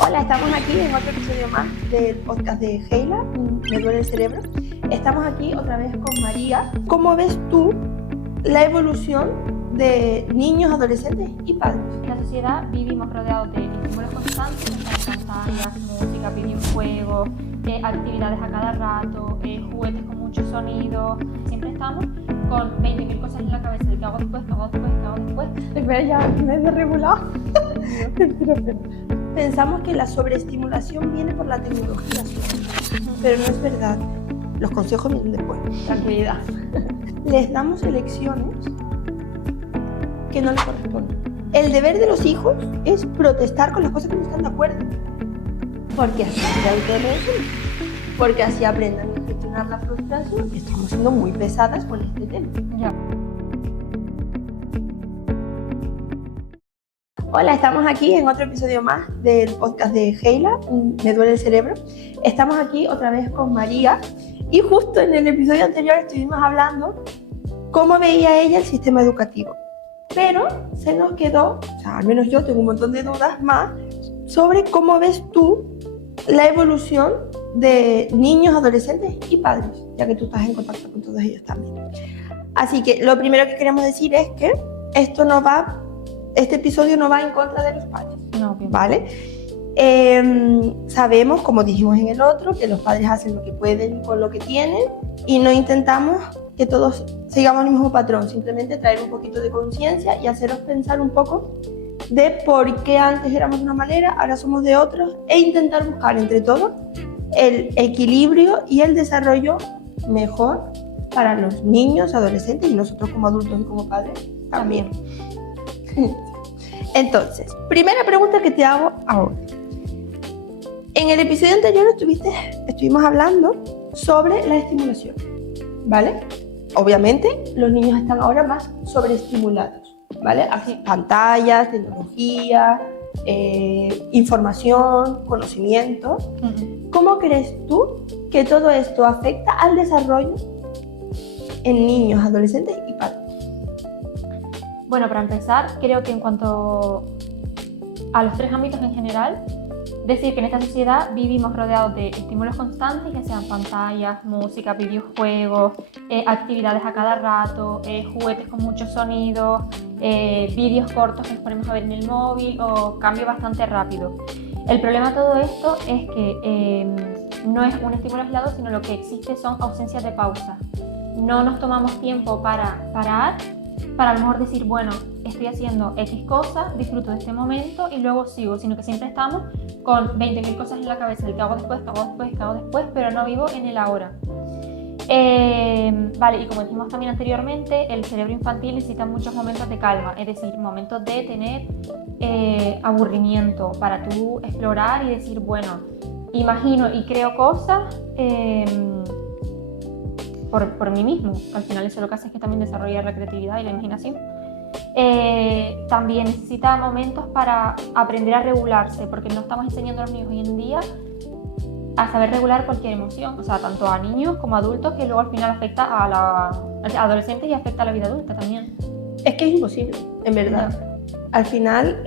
Hola, estamos aquí en otro episodio más del podcast de Heila, Me duele el cerebro. Estamos aquí otra vez con María. ¿Cómo ves tú la evolución de niños, adolescentes y padres? En la sociedad vivimos rodeados de estímulos constantes, pantallas, música, videojuegos, actividades a cada rato, juguetes con mucho sonido. Siempre estamos con 20.000 cosas en la cabeza de qué hago después, qué hago después, qué hago después. Espera, ya me he desregulado. Pensamos que la sobreestimulación viene por la tecnología, pero no es verdad. Los consejos vienen después. Tranquilidad. Les damos elecciones que no les corresponden. El deber de los hijos es protestar con las cosas que no están de acuerdo, porque así se autorregulan, porque así aprendan a gestionar la frustración. Estamos siendo muy pesadas con este tema. Ya. Hola, estamos aquí en otro episodio más del podcast de Heila, Me duele el cerebro. Estamos aquí otra vez con María y justo en el episodio anterior estuvimos hablando cómo veía ella el sistema educativo. Pero se nos quedó, o sea, al menos yo tengo un montón de dudas más sobre cómo ves tú la evolución de niños, adolescentes y padres, ya que tú estás en contacto con todos ellos también. Así que lo primero que queremos decir es que este episodio no va en contra de los padres, No, bien. ¿vale? Sabemos, como dijimos en el otro, que los padres hacen lo que pueden con lo que tienen y no intentamos que todos sigamos el mismo patrón, simplemente traer un poquito de conciencia y haceros pensar un poco de por qué antes éramos de una manera, ahora somos de otra, e intentar buscar entre todos el equilibrio y el desarrollo mejor para los niños, adolescentes y nosotros como adultos y como padres también. Entonces, primera pregunta que te hago ahora. En el episodio anterior estuvimos hablando sobre la estimulación, ¿vale? Obviamente, los niños están ahora más sobreestimulados, ¿vale? Así, pantallas, tecnología, información, conocimiento. ¿Cómo crees tú que todo esto afecta al desarrollo en niños, adolescentes y padres? Bueno, para empezar, creo que en cuanto a los tres ámbitos en general, decir que en esta sociedad vivimos rodeados de estímulos constantes, ya sean pantallas, música, videojuegos, actividades a cada rato, juguetes con mucho sonido, vídeos cortos que nos ponemos a ver en el móvil o cambio bastante rápido. El problema de todo esto es que no es un estímulo aislado, sino lo que existe son ausencias de pausa. No nos tomamos tiempo para parar, para a lo mejor decir, bueno, estoy haciendo X cosa, disfruto de este momento y luego sigo, sino que siempre estamos con 20.000 cosas en la cabeza de qué hago después, qué hago después, qué hago después, pero no vivo en el ahora. Vale, y como dijimos también anteriormente, el cerebro infantil necesita muchos momentos de calma, es decir, momentos de tener aburrimiento para tú explorar y decir, bueno, imagino y creo cosas por mí mismo. Al final eso lo que hace es que también desarrolla la creatividad y la imaginación. También necesita momentos para aprender a regularse, porque no estamos enseñando a los niños hoy en día a saber regular cualquier emoción, o sea, tanto a niños como a adultos, que luego al final afecta a adolescentes y afecta a la vida adulta también. Es que es imposible, en verdad. No. Al final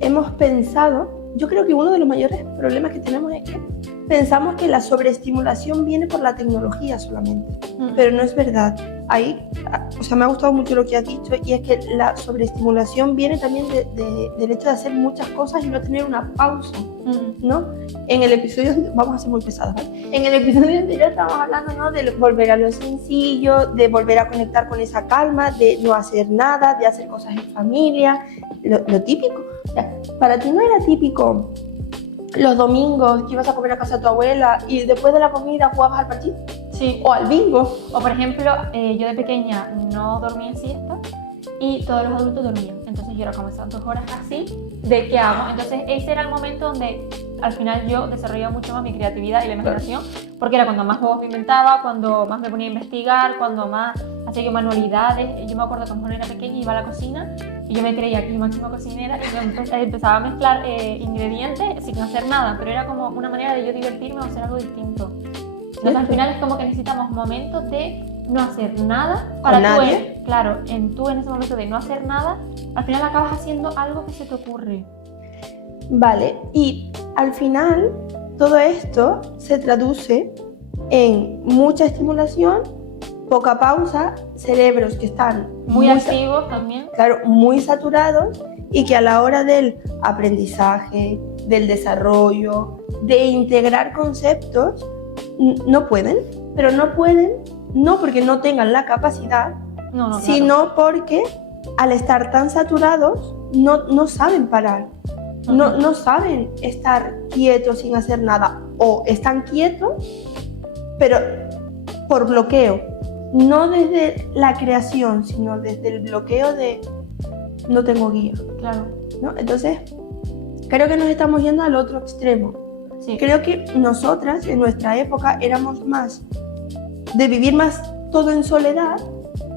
hemos pensado, yo creo que uno de los mayores problemas que tenemos es que pensamos que la sobreestimulación viene por la tecnología solamente, pero no es verdad. Ahí, o sea, me ha gustado mucho lo que has dicho, y es que la sobreestimulación viene también del hecho de hacer muchas cosas y no tener una pausa, ¿no? En el episodio, vamos a ser muy pesados, ¿vale? En el episodio anterior estábamos hablando, ¿no?, de volver a lo sencillo, de volver a conectar con esa calma, de no hacer nada, de hacer cosas en familia, lo típico. O sea, para ti no era típico los domingos que ibas a comer a casa de tu abuela y después de la comida jugabas al partido. Sí. O al bingo. O por ejemplo, yo de pequeña no dormía en siesta y todos los adultos dormían. Entonces yo era como esas 2 horas así, ¿de qué hago? Entonces ese era el momento donde al final yo desarrollaba mucho más mi creatividad y la imaginación, porque era cuando más juegos me inventaba, cuando más me ponía a investigar, cuando más hacía yo manualidades. Yo me acuerdo que cuando era pequeña iba a la cocina y yo me creía aquí máxima cocinera y yo empezaba a mezclar ingredientes sin hacer nada, pero era como una manera de yo divertirme o hacer algo distinto. Entonces al final es como que necesitamos momentos de no hacer nada para tú, claro, en ese momento de no hacer nada, al final acabas haciendo algo que se te ocurre. Vale, y al final todo esto se traduce en mucha estimulación, poca pausa, cerebros que están Muy activos también. claro, muy saturados y que a la hora del aprendizaje, del desarrollo, de integrar conceptos, no pueden, pero no pueden no porque no tengan la capacidad, No, sino porque al estar tan saturados no saben parar. No saben estar quietos sin hacer nada, o están quietos pero por bloqueo, no desde la creación, sino desde el bloqueo de no tengo guía, Claro. ¿no? Entonces creo que nos estamos yendo al otro extremo. Sí. Creo que nosotras en nuestra época éramos más de vivir más todo en soledad.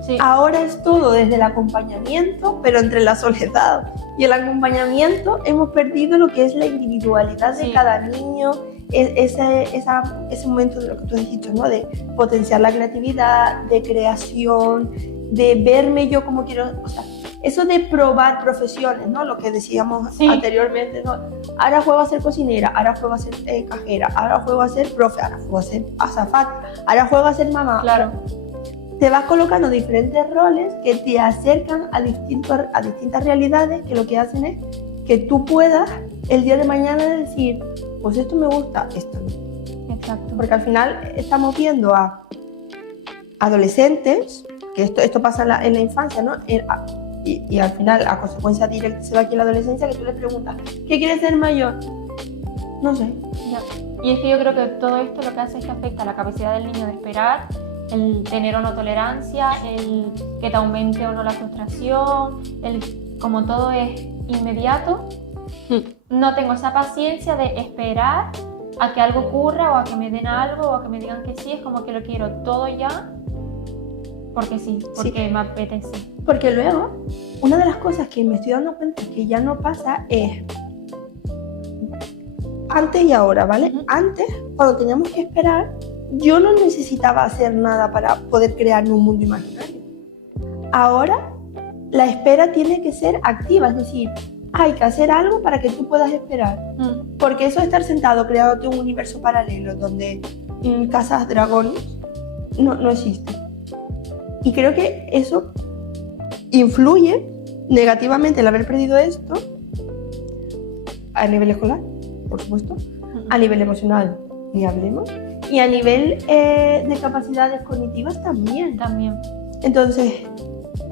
Sí. Ahora es todo desde el acompañamiento, pero entre la soledad y el acompañamiento hemos perdido lo que es la individualidad de cada niño, ese momento de lo que tú has dicho, ¿no? De potenciar la creatividad, de creación, de verme yo como quiero, o sea, eso de probar profesiones, ¿no? Lo que decíamos anteriormente, ¿no? Ahora juego a ser cocinera, ahora juego a ser cajera, ahora juego a ser profe, ahora juego a ser azafata, ahora juego a ser mamá. Claro. Te vas colocando diferentes roles que te acercan a distintas realidades, que lo que hacen es que tú puedas el día de mañana decir, pues esto me gusta, esto no. Exacto. Porque al final estamos viendo a adolescentes, que esto pasa en la infancia, ¿no? Y al final, a consecuencia directa, se va aquí en la adolescencia, que tú les preguntas, ¿qué quieres ser mayor? No sé. Ya. Y es que yo creo que todo esto lo que hace es que afecta a la capacidad del niño de esperar, el tener o no tolerancia, el que te aumente o no la frustración, como todo es inmediato, no tengo esa paciencia de esperar a que algo ocurra o a que me den algo o a que me digan que sí, es como que lo quiero todo ya porque sí, porque me apetece. Porque luego, una de las cosas que me estoy dando cuenta que ya no pasa es antes y ahora, ¿vale? Antes, cuando teníamos que esperar, yo no necesitaba hacer nada para poder crearme un mundo imaginario. Ahora, la espera tiene que ser activa, es decir, hay que hacer algo para que tú puedas esperar. Porque eso de estar sentado creándote un universo paralelo donde cazas dragones no existe. Y creo que eso influye negativamente el haber perdido esto a nivel escolar, por supuesto, a nivel emocional, ni hablemos, y a nivel de capacidades cognitivas también. Entonces,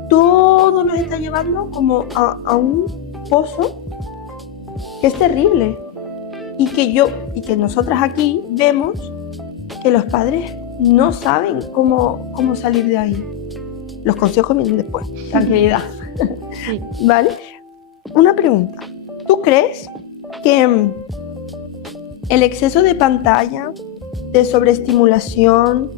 todo nos está llevando como a un pozo que es terrible y que nosotras aquí vemos que los padres no saben cómo salir de ahí. Los consejos vienen después, tranquilidad. Sí. ¿Vale? Una pregunta. ¿Tú crees que el exceso de pantalla, de sobreestimulación,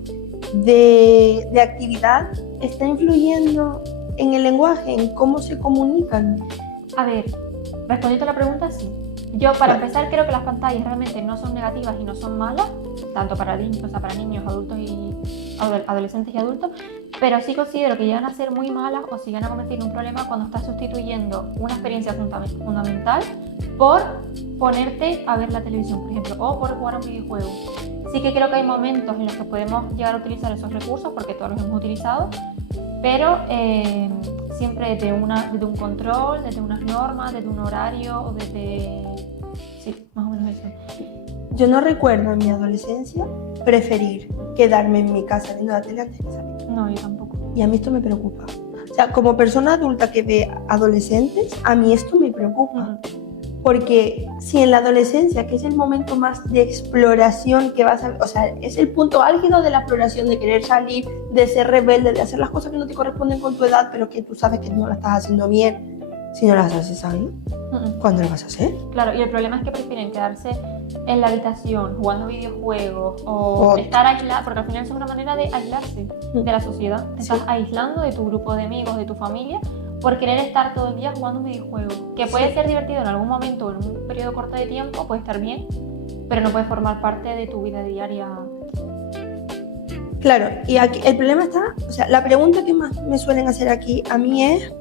de actividad está influyendo en el lenguaje, en cómo se comunican? A ver, respondiendo a la pregunta, sí. Yo, para empezar, creo que las pantallas realmente no son negativas y no son malas, tanto para niños, adultos y adolescentes y adultos, pero sí considero que llegan a ser muy malas o si llegan a convertir en un problema cuando estás sustituyendo una experiencia fundamental por ponerte a ver la televisión, por ejemplo, o por jugar a un videojuego. Sí que creo que hay momentos en los que podemos llegar a utilizar esos recursos, porque todos los hemos utilizado, pero siempre desde un control, desde unas normas, desde un horario o desde... Sí, más o menos eso. Yo no recuerdo en mi adolescencia preferir quedarme en mi casa viendo la tele antes que salir. No, yo tampoco. Y a mí esto me preocupa. O sea, como persona adulta que ve adolescentes, a mí esto me preocupa. Porque si en la adolescencia, que es el momento más de exploración que vas a... O sea, es el punto álgido de la exploración, de querer salir, de ser rebelde, de hacer las cosas que no te corresponden con tu edad, pero que tú sabes que no las estás haciendo bien. Si no las haces ahí, ¿cuándo las vas a hacer? Claro, y el problema es que prefieren quedarse en la habitación jugando videojuegos o estar aislados, porque al final es una manera de aislarse de la sociedad. Te estás aislando de tu grupo de amigos, de tu familia, por querer estar todo el día jugando un videojuego, que puede ser divertido en algún momento, en un periodo corto de tiempo, puede estar bien, pero no puede formar parte de tu vida diaria. Claro, y aquí el problema está, o sea, la pregunta que más me suelen hacer aquí a mí es,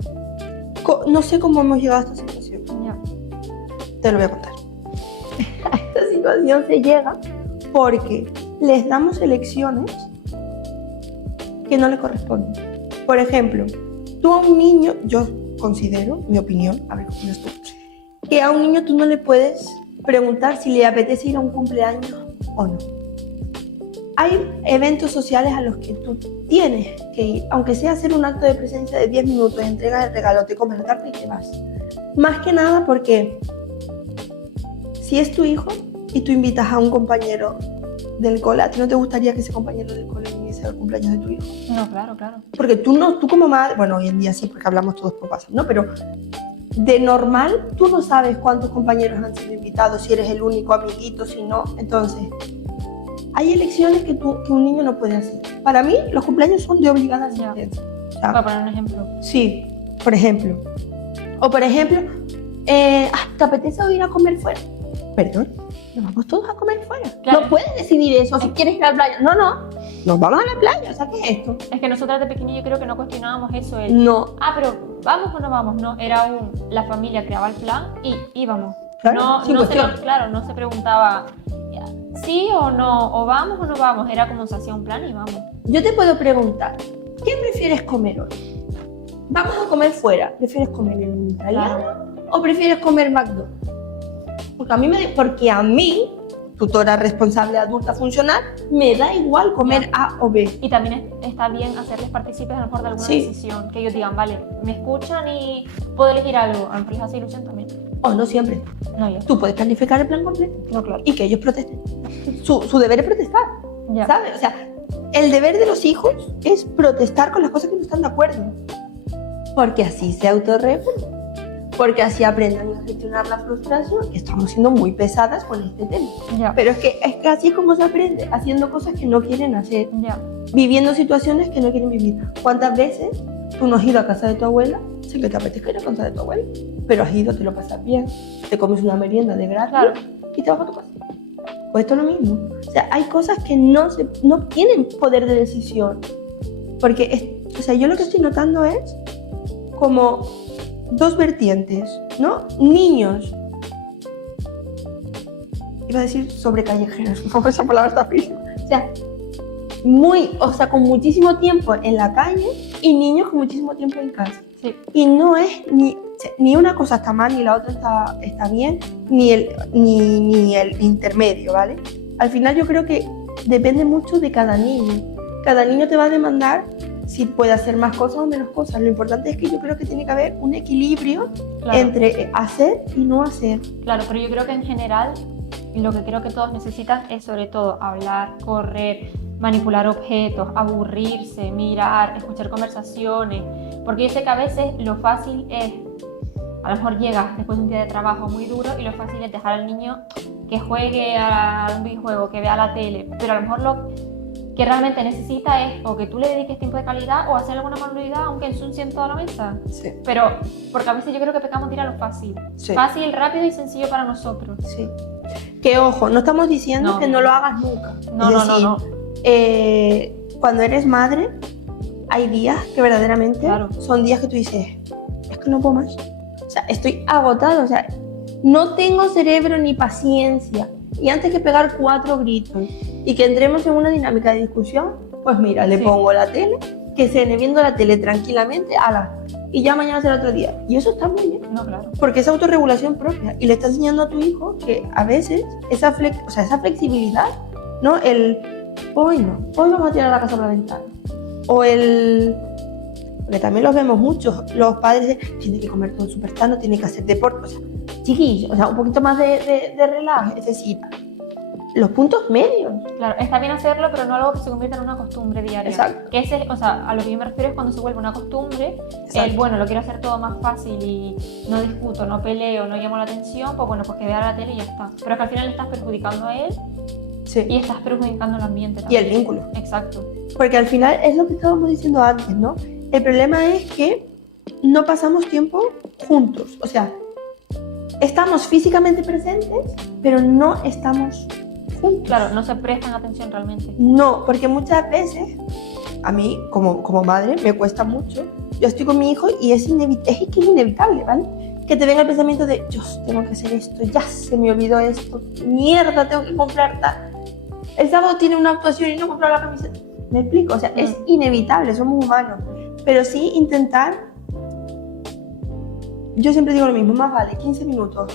no sé cómo hemos llegado a esta situación. Ya. Te lo voy a contar. A esta situación se llega porque les damos elecciones que no le corresponden. Por ejemplo, tú a un niño, yo considero, mi opinión, a ver cómo opinas tú, que a un niño tú no le puedes preguntar si le apetece ir a un cumpleaños o no. Hay eventos sociales a los que tú tienes que ir, aunque sea hacer un acto de presencia de 10 minutos, entregas el regalo, te comes la tarta y te vas. Más que nada porque si es tu hijo y tú invitas a un compañero del cole, ¿a ti no te gustaría que ese compañero del cole viniese al cumpleaños de tu hijo? No, claro, claro. Porque tú como madre, bueno, hoy en día sí, porque hablamos todos por WhatsApp, ¿no? Pero de normal tú no sabes cuántos compañeros han sido invitados, si eres el único amiguito, si no. Entonces, hay elecciones que un niño no puede hacer. Para mí, los cumpleaños son de obligada asistencia. O sea, para poner un ejemplo. Sí, por ejemplo. O por ejemplo, ¿te apetece ir a comer fuera? Perdón, nos vamos todos a comer fuera. Claro. No puedes decidir eso si quieres ir a la playa. No, nos vamos a la playa. O sea, ¿qué es esto? Es que nosotras de pequeño yo creo que no cuestionábamos eso. No. Pero ¿vamos o no vamos? No, era la familia creaba el plan y íbamos. Claro, no se preguntaba sí o no, o vamos o no vamos. Era como se hacía un plan y vamos. Yo te puedo preguntar, ¿qué prefieres comer hoy? Vamos a comer fuera. ¿Prefieres comer en un italiano o prefieres comer McDonald's? Porque a mí, tutora responsable adulta funcional, me da igual comer A o B. Y también está bien hacerles partícipes a lo mejor de alguna decisión, que ellos digan, vale, me escuchan y puedo elegir algo. A lo mejor les hace ilusión también. O no siempre. No, ya. Tú puedes planificar el plan completo. No, claro. Y que ellos protesten. Su deber es protestar. Ya. ¿Sabes? O sea, el deber de los hijos es protestar con las cosas que no están de acuerdo. Porque así se autorregulan. Porque así aprendan a gestionar la frustración, que estamos siendo muy pesadas con este tema. Ya. Pero es que así es como se aprende, haciendo cosas que no quieren hacer, Ya. viviendo situaciones que no quieren vivir. ¿Cuántas veces tú no has ido a casa de tu abuela sin que te apetezca ir a casa de tu abuela? Pero has ido, te lo pasas bien, te comes una merienda de gratis, Claro. y te vas a tu casa. Pues esto es lo mismo. O sea, hay cosas que no tienen poder de decisión. Porque, yo lo que estoy notando es como dos vertientes, ¿no? Niños. Iba a decir sobre callejeros, no, esa palabra está fea. O sea, con muchísimo tiempo en la calle y niños con muchísimo tiempo en casa. Sí. Y no es ni una cosa está mal, ni la otra está bien, ni el intermedio, ¿vale? Al final yo creo que depende mucho de cada niño. Cada niño te va a demandar si puede hacer más cosas o menos cosas. Lo importante es que yo creo que tiene que haber un equilibrio entre hacer y no hacer. Claro, pero yo creo que en general lo que creo que todos necesitan es sobre todo hablar, correr, manipular objetos, aburrirse, mirar, escuchar conversaciones. Porque yo sé que a veces lo fácil es, a lo mejor llegas después de un día de trabajo muy duro y lo fácil es dejar al niño que juegue a un videojuego, que vea la tele, pero a lo mejor lo que realmente necesita es o que tú le dediques tiempo de calidad o hacer alguna manualidad aunque ensucien toda la mesa. Sí. Pero, porque a veces yo creo que pecamos de ir a lo fácil. Sí. Fácil, rápido y sencillo para nosotros. Sí. Que ojo, no estamos diciendo que no lo hagas nunca. No. Cuando eres madre, hay días que verdaderamente son días que tú dices, es que no puedo más. O sea, estoy agotado, o sea, no tengo cerebro ni paciencia. Y antes que pegar 4 gritos y que entremos en una dinámica de discusión, pues mira, le pongo la tele, que se viene viendo la tele tranquilamente, y ya mañana será otro día. Y eso está muy bien. No, claro. Porque es autorregulación propia y le estás enseñando a tu hijo que a veces esa flexibilidad, ¿no? Hoy vamos a tirar la casa por la ventana. O porque también los vemos muchos, los padres tienen que comer todo súper sano, tienen que hacer deporte, o sea, chiquillos, o sea, un poquito más de relajo, es decir, los puntos medios. Claro, está bien hacerlo, pero no algo que se convierta en una costumbre diaria. Exacto. Que a lo que yo me refiero es cuando se vuelve una costumbre, lo quiero hacer todo más fácil y no discuto, no peleo, no llamo la atención, pues que vea la tele y ya está. Pero es que al final le estás perjudicando a él y estás perjudicando al ambiente también. Y el vínculo. Exacto. Porque al final es lo que estábamos diciendo antes, ¿no? El problema es que no pasamos tiempo juntos, o sea, estamos físicamente presentes, pero no estamos juntos. Claro, no se prestan atención realmente. No, porque muchas veces, a mí como madre me cuesta mucho, yo estoy con mi hijo y es inevitable, ¿vale? que te venga el pensamiento de, Dios, tengo que hacer esto, ya se me olvidó esto, mierda, tengo que comprar tal. El sábado tiene una actuación y no comprar la camiseta. ¿Me explico? O sea, es inevitable, somos humanos. Pero sí intentar, yo siempre digo lo mismo, más vale 15 minutos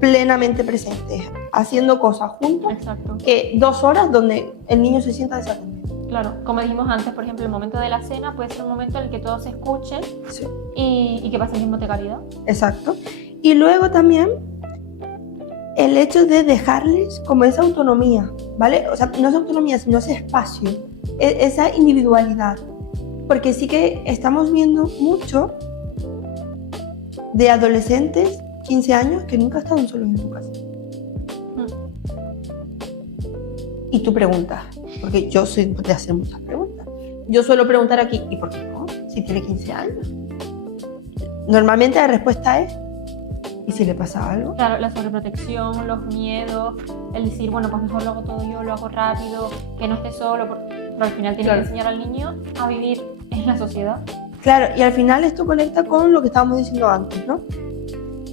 plenamente presentes, haciendo cosas juntos, Exacto. que 2 horas donde el niño se sienta desatendido. Claro, como dijimos antes, por ejemplo, el momento de la cena puede ser un momento en el que todos se escuchen Sí. y que pasen tiempo de calidad. Exacto. Y luego también el hecho de dejarles como esa autonomía, ¿vale? O sea, no es autonomía, sino ese espacio, esa individualidad. Porque sí que estamos viendo mucho de adolescentes, 15 años, que nunca estaban solos en su casa. Y tú preguntas, porque yo soy de hacer muchas preguntas. Yo suelo preguntar aquí, ¿y por qué no? Si tiene 15 años. Normalmente la respuesta es, ¿y si le pasa algo? Claro, la sobreprotección, los miedos, el decir, bueno, pues mejor lo hago todo yo, lo hago rápido, que no esté solo, pero al final tiene que enseñar al niño a vivir en la sociedad. Claro, y al final esto conecta con lo que estábamos diciendo antes, ¿no?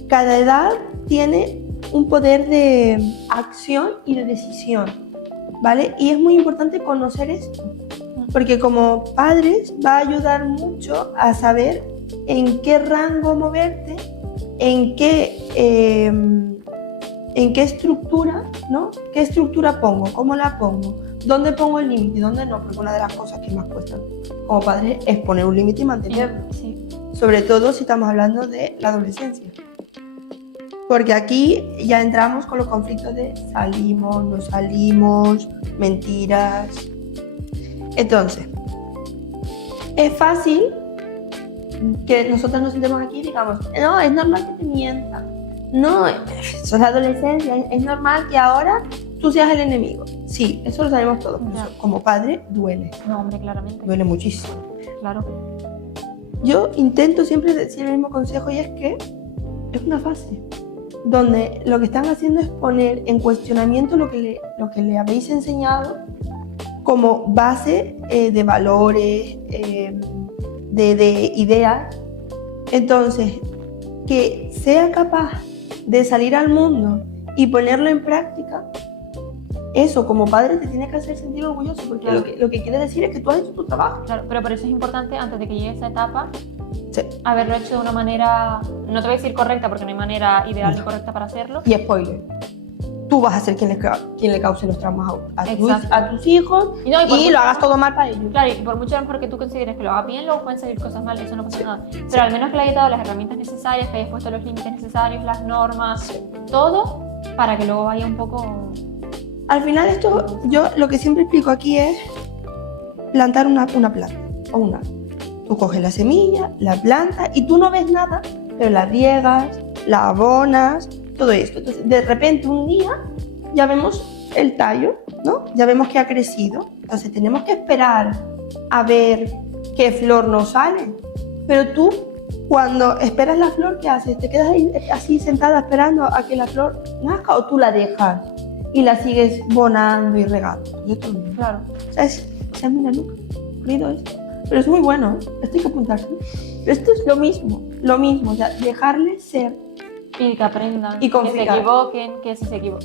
Cada edad tiene un poder de acción y de decisión, ¿vale? Y es muy importante conocer esto, porque como padres va a ayudar mucho a saber en qué rango moverte, en qué estructura, ¿no? ¿Qué estructura pongo? ¿Cómo la pongo? ¿Dónde pongo el límite? ¿Dónde no? Porque una de las cosas que más cuestan como padres es poner un límite y mantenerlo. Sí. Sobre todo si estamos hablando de la adolescencia. Porque aquí ya entramos con los conflictos de salimos, no salimos, mentiras. Entonces, es fácil que nosotros nos sentemos aquí y digamos, no, es normal que te mientan. No, eso es la adolescencia, es normal que ahora tú seas el enemigo. Sí, eso lo sabemos todos, pero eso, como padre duele. No, hombre, claramente. Duele muchísimo. Claro. Yo intento siempre decir el mismo consejo y es que es una fase donde lo que están haciendo es poner en cuestionamiento lo que le habéis enseñado como base de valores, de ideas. Entonces, que sea capaz de salir al mundo y ponerlo en práctica, eso como padre te tiene que hacer sentir orgulloso, porque claro, lo que quiere decir es que tú has hecho tu trabajo. Claro, pero por eso es importante, antes de que llegue esa etapa, Sí. haberlo hecho de una manera, no te voy a decir correcta, porque no hay manera ideal ni correcta para hacerlo. Y spoiler, tú vas a ser quien le cause los traumas a tus hijos y lo hagas todo mal para ellos. Claro, y por mucho a lo mejor que tú consideres que lo hagas bien, luego pueden salir cosas mal, eso no pasa nada. Pero al menos que le hayas dado las herramientas necesarias, que hayas puesto los límites necesarios, las normas, todo, para que luego vaya un poco... Al final esto, yo lo que siempre explico aquí es plantar una planta o un árbol. Tú coges la semilla, la plantas y tú no ves nada, pero la riegas, la abonas, todo esto. Entonces, de repente un día ya vemos el tallo, ¿no? Ya vemos que ha crecido. Entonces tenemos que esperar a ver qué flor nos sale. Pero tú, cuando esperas la flor, ¿qué haces? ¿Te quedas ahí, así sentada esperando a que la flor nazca o tú la dejas y la sigues bonando y regando? Yo también. Claro. O sea, mira, nunca he oído esto. Pero es muy bueno, esto hay que apuntarse. Esto es lo mismo, o sea, dejarles ser. Y que aprendan, y que se confiar. equivoquen, que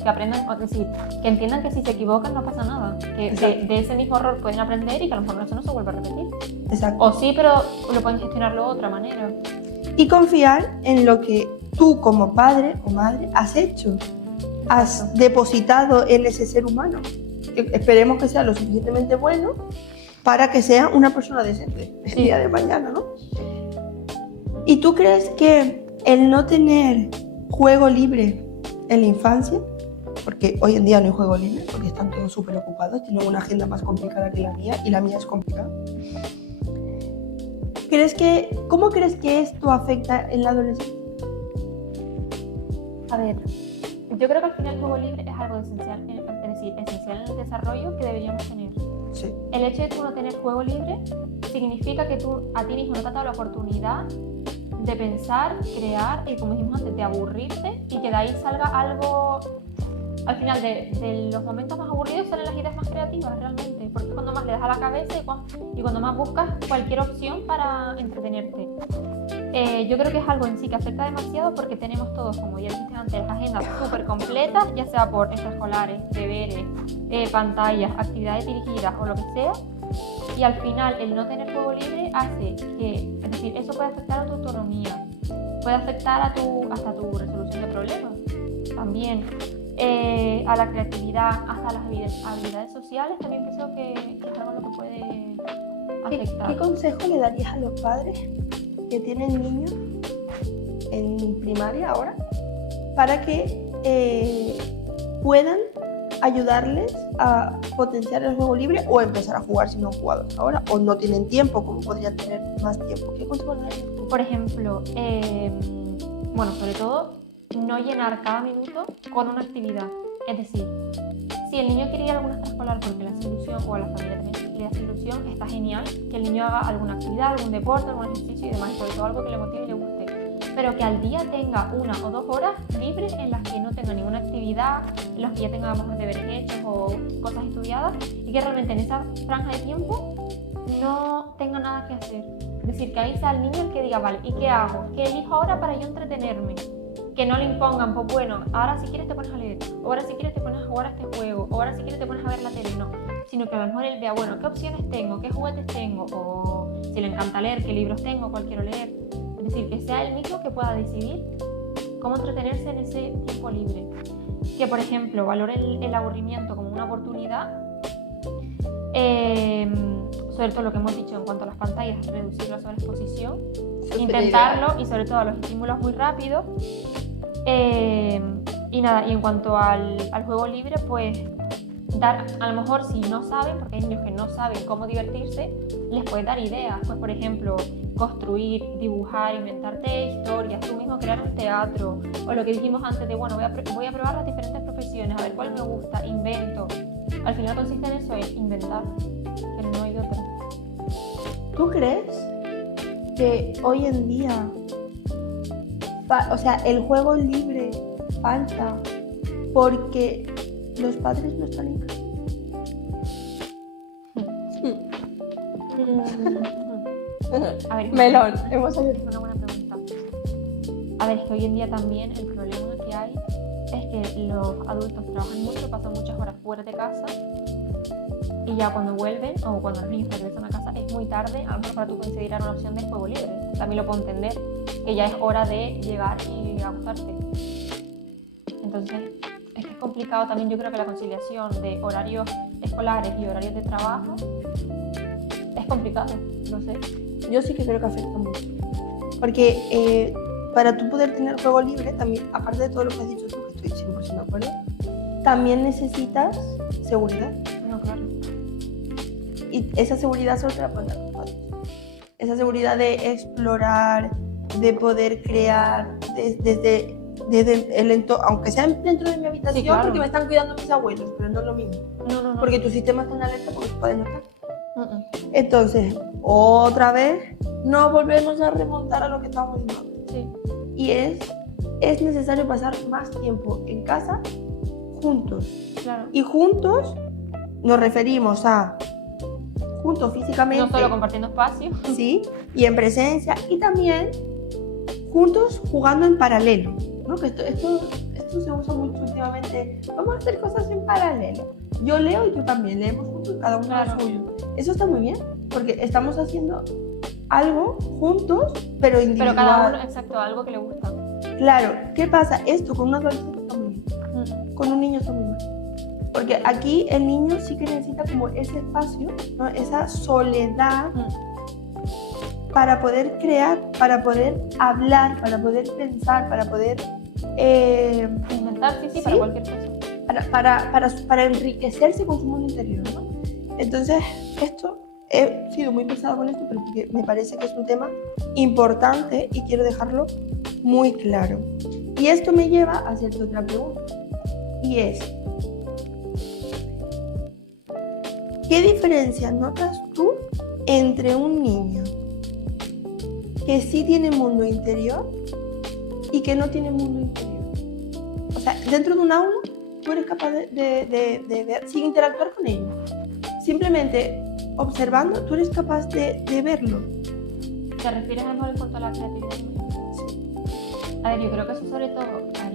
aprendan, es decir, que entiendan que si se equivocan no pasa nada, que de ese mismo error pueden aprender y que a lo mejor eso no se vuelve a repetir. Exacto. O sí, pero lo pueden gestionarlo de otra manera. Y confiar en lo que tú como padre o madre has hecho, has depositado en ese ser humano, que esperemos que sea lo suficientemente bueno para que sea una persona decente el día de mañana, ¿no? ¿Y tú crees que el no tener juego libre en la infancia, porque hoy en día no hay juego libre, porque están todos súper ocupados, tienen una agenda más complicada que la mía, y la mía es complicada, ¿cómo crees que esto afecta en la adolescencia? A ver, yo creo que al final el juego libre es algo esencial, es decir, esencial en el desarrollo que deberíamos tener. Sí. El hecho de tú no tener juego libre significa que tú a ti mismo no te has dado la oportunidad de pensar, crear y, como dijimos antes, de aburrirte y que de ahí salga algo. Al final de los momentos más aburridos salen las ideas más creativas realmente, porque es cuando más le das a la cabeza y cuando más buscas cualquier opción para entretenerte. Yo creo que es algo en sí que afecta demasiado porque tenemos todos, como ya dijiste antes, las agendas súper completas, ya sea por extraescolares, deberes, pantallas, actividades dirigidas o lo que sea. Y al final el no tener juego libre hace que, es decir, eso puede afectar a tu autonomía, puede afectar hasta tu resolución de problemas, también a la creatividad, hasta las habilidades sociales, también pienso que es algo lo que puede afectar. ¿Qué consejo le darías a los padres que tienen niños en primaria ahora para que puedan ayudarles a potenciar el juego libre o empezar a jugar si no han jugado hasta ahora o no tienen tiempo, como podrían tener más tiempo? ¿Qué consejo le darías? Por ejemplo, bueno, sobre todo, no llenar cada minuto con una actividad. Es decir, si el niño quiere ir a alguna extraescolar porque le hace ilusión o a la familia también le hace ilusión, está genial que el niño haga alguna actividad, algún deporte, algún ejercicio y demás, sobre todo algo que le motive y le guste. Pero que al día tenga 1 o 2 horas libres en las que no tenga ninguna actividad, en las que ya tenga a lo mejor deberes hechos o cosas estudiadas y que realmente en esa franja de tiempo no tenga nada que hacer. Es decir, que ahí sea el niño el que diga, vale, ¿y qué hago? ¿Qué elijo ahora para yo entretenerme? Que no le impongan, pues bueno, ahora si quieres te pones a leer, o ahora si quieres te pones a jugar a este juego, o ahora si quieres te pones a ver la tele, no. Sino que a lo mejor él vea, bueno, ¿qué opciones tengo? ¿Qué juguetes tengo? O si le encanta leer, ¿qué libros tengo? ¿Cuál quiero leer? Es decir, que sea él mismo que pueda decidir cómo entretenerse en ese tiempo libre. Que, por ejemplo, valore el aburrimiento como una oportunidad. Sobre todo lo que hemos dicho en cuanto a las pantallas, reducir la sobreexposición, intentarlo y sobre todo a los estímulos muy rápidos. Y nada, y en cuanto al juego libre, pues dar, a lo mejor si no saben, porque hay niños que no saben cómo divertirse, les puedes dar ideas, pues por ejemplo, construir, dibujar, inventarte historias, tú mismo crear un teatro, o lo que dijimos antes de, bueno, voy a probar las diferentes profesiones, a ver cuál me gusta, invento. Al final consiste en eso, en inventar, que no hay de otra. ¿Tú crees que hoy en día, o sea, el juego libre falta porque los padres no están en casa? A ver, Melón, hemos salido. Es una buena pregunta. A ver, es que hoy en día también el problema que hay es que los adultos trabajan mucho, pasan muchas horas fuera de casa y ya cuando vuelven o cuando los niños regresan a casa es muy tarde, a lo mejor para tú considerar una opción de juego libre. También lo puedo entender, que ya es hora de llegar y acostarte. Entonces, es que es complicado también, yo creo que la conciliación de horarios escolares y horarios de trabajo es complicado, no sé. Yo sí que creo que afecta mucho. Porque para tú poder tener juego libre, también, aparte de todo lo que has dicho tú, que estoy 100% de acuerdo, también necesitas seguridad. No, claro. Y esa seguridad solo te la pueden dar los padres. Esa seguridad de explorar, de poder crear desde el entorno, aunque sea dentro de mi habitación, sí, claro. Porque me están cuidando mis abuelos, pero no es lo mismo. No. Porque tu sistema está en alerta porque tus padres no están. Entonces, otra vez, no volvemos a remontar a lo que estábamos diciendo. Sí. Y es necesario pasar más tiempo en casa juntos. Claro. Y juntos nos referimos a juntos físicamente. No solo compartiendo espacio. Sí, y en presencia. Y también juntos jugando en paralelo, ¿no? Que esto se usa mucho últimamente. Vamos a hacer cosas en paralelo. Yo leo y tú también. Leemos juntos, cada uno lo suyo. Eso está muy bien, porque estamos haciendo algo juntos, pero individual. Pero cada uno, exacto, algo que le gusta. Claro, ¿qué pasa? Esto con un adolescente está muy bien, con un niño está muy mal. Porque aquí el niño sí que necesita como ese espacio, ¿no? Esa soledad para poder crear, para poder hablar, para poder pensar, para poder inventar, sí, para cualquier cosa. Para enriquecerse con su mundo interior, ¿no? Entonces, esto, he sido muy pesada con esto, pero porque me parece que es un tema importante y quiero dejarlo muy claro. Y esto me lleva a hacerte otra pregunta, y es, ¿qué diferencia notas tú entre un niño que sí tiene mundo interior y que no tiene mundo interior? O sea, dentro de un aula, tú eres capaz de ver, sin interactuar con ellos, simplemente observando, tú eres capaz de verlo. ¿Te refieres a lo mejor en cuanto a la creatividad? Sí. A ver, yo creo que eso sobre todo,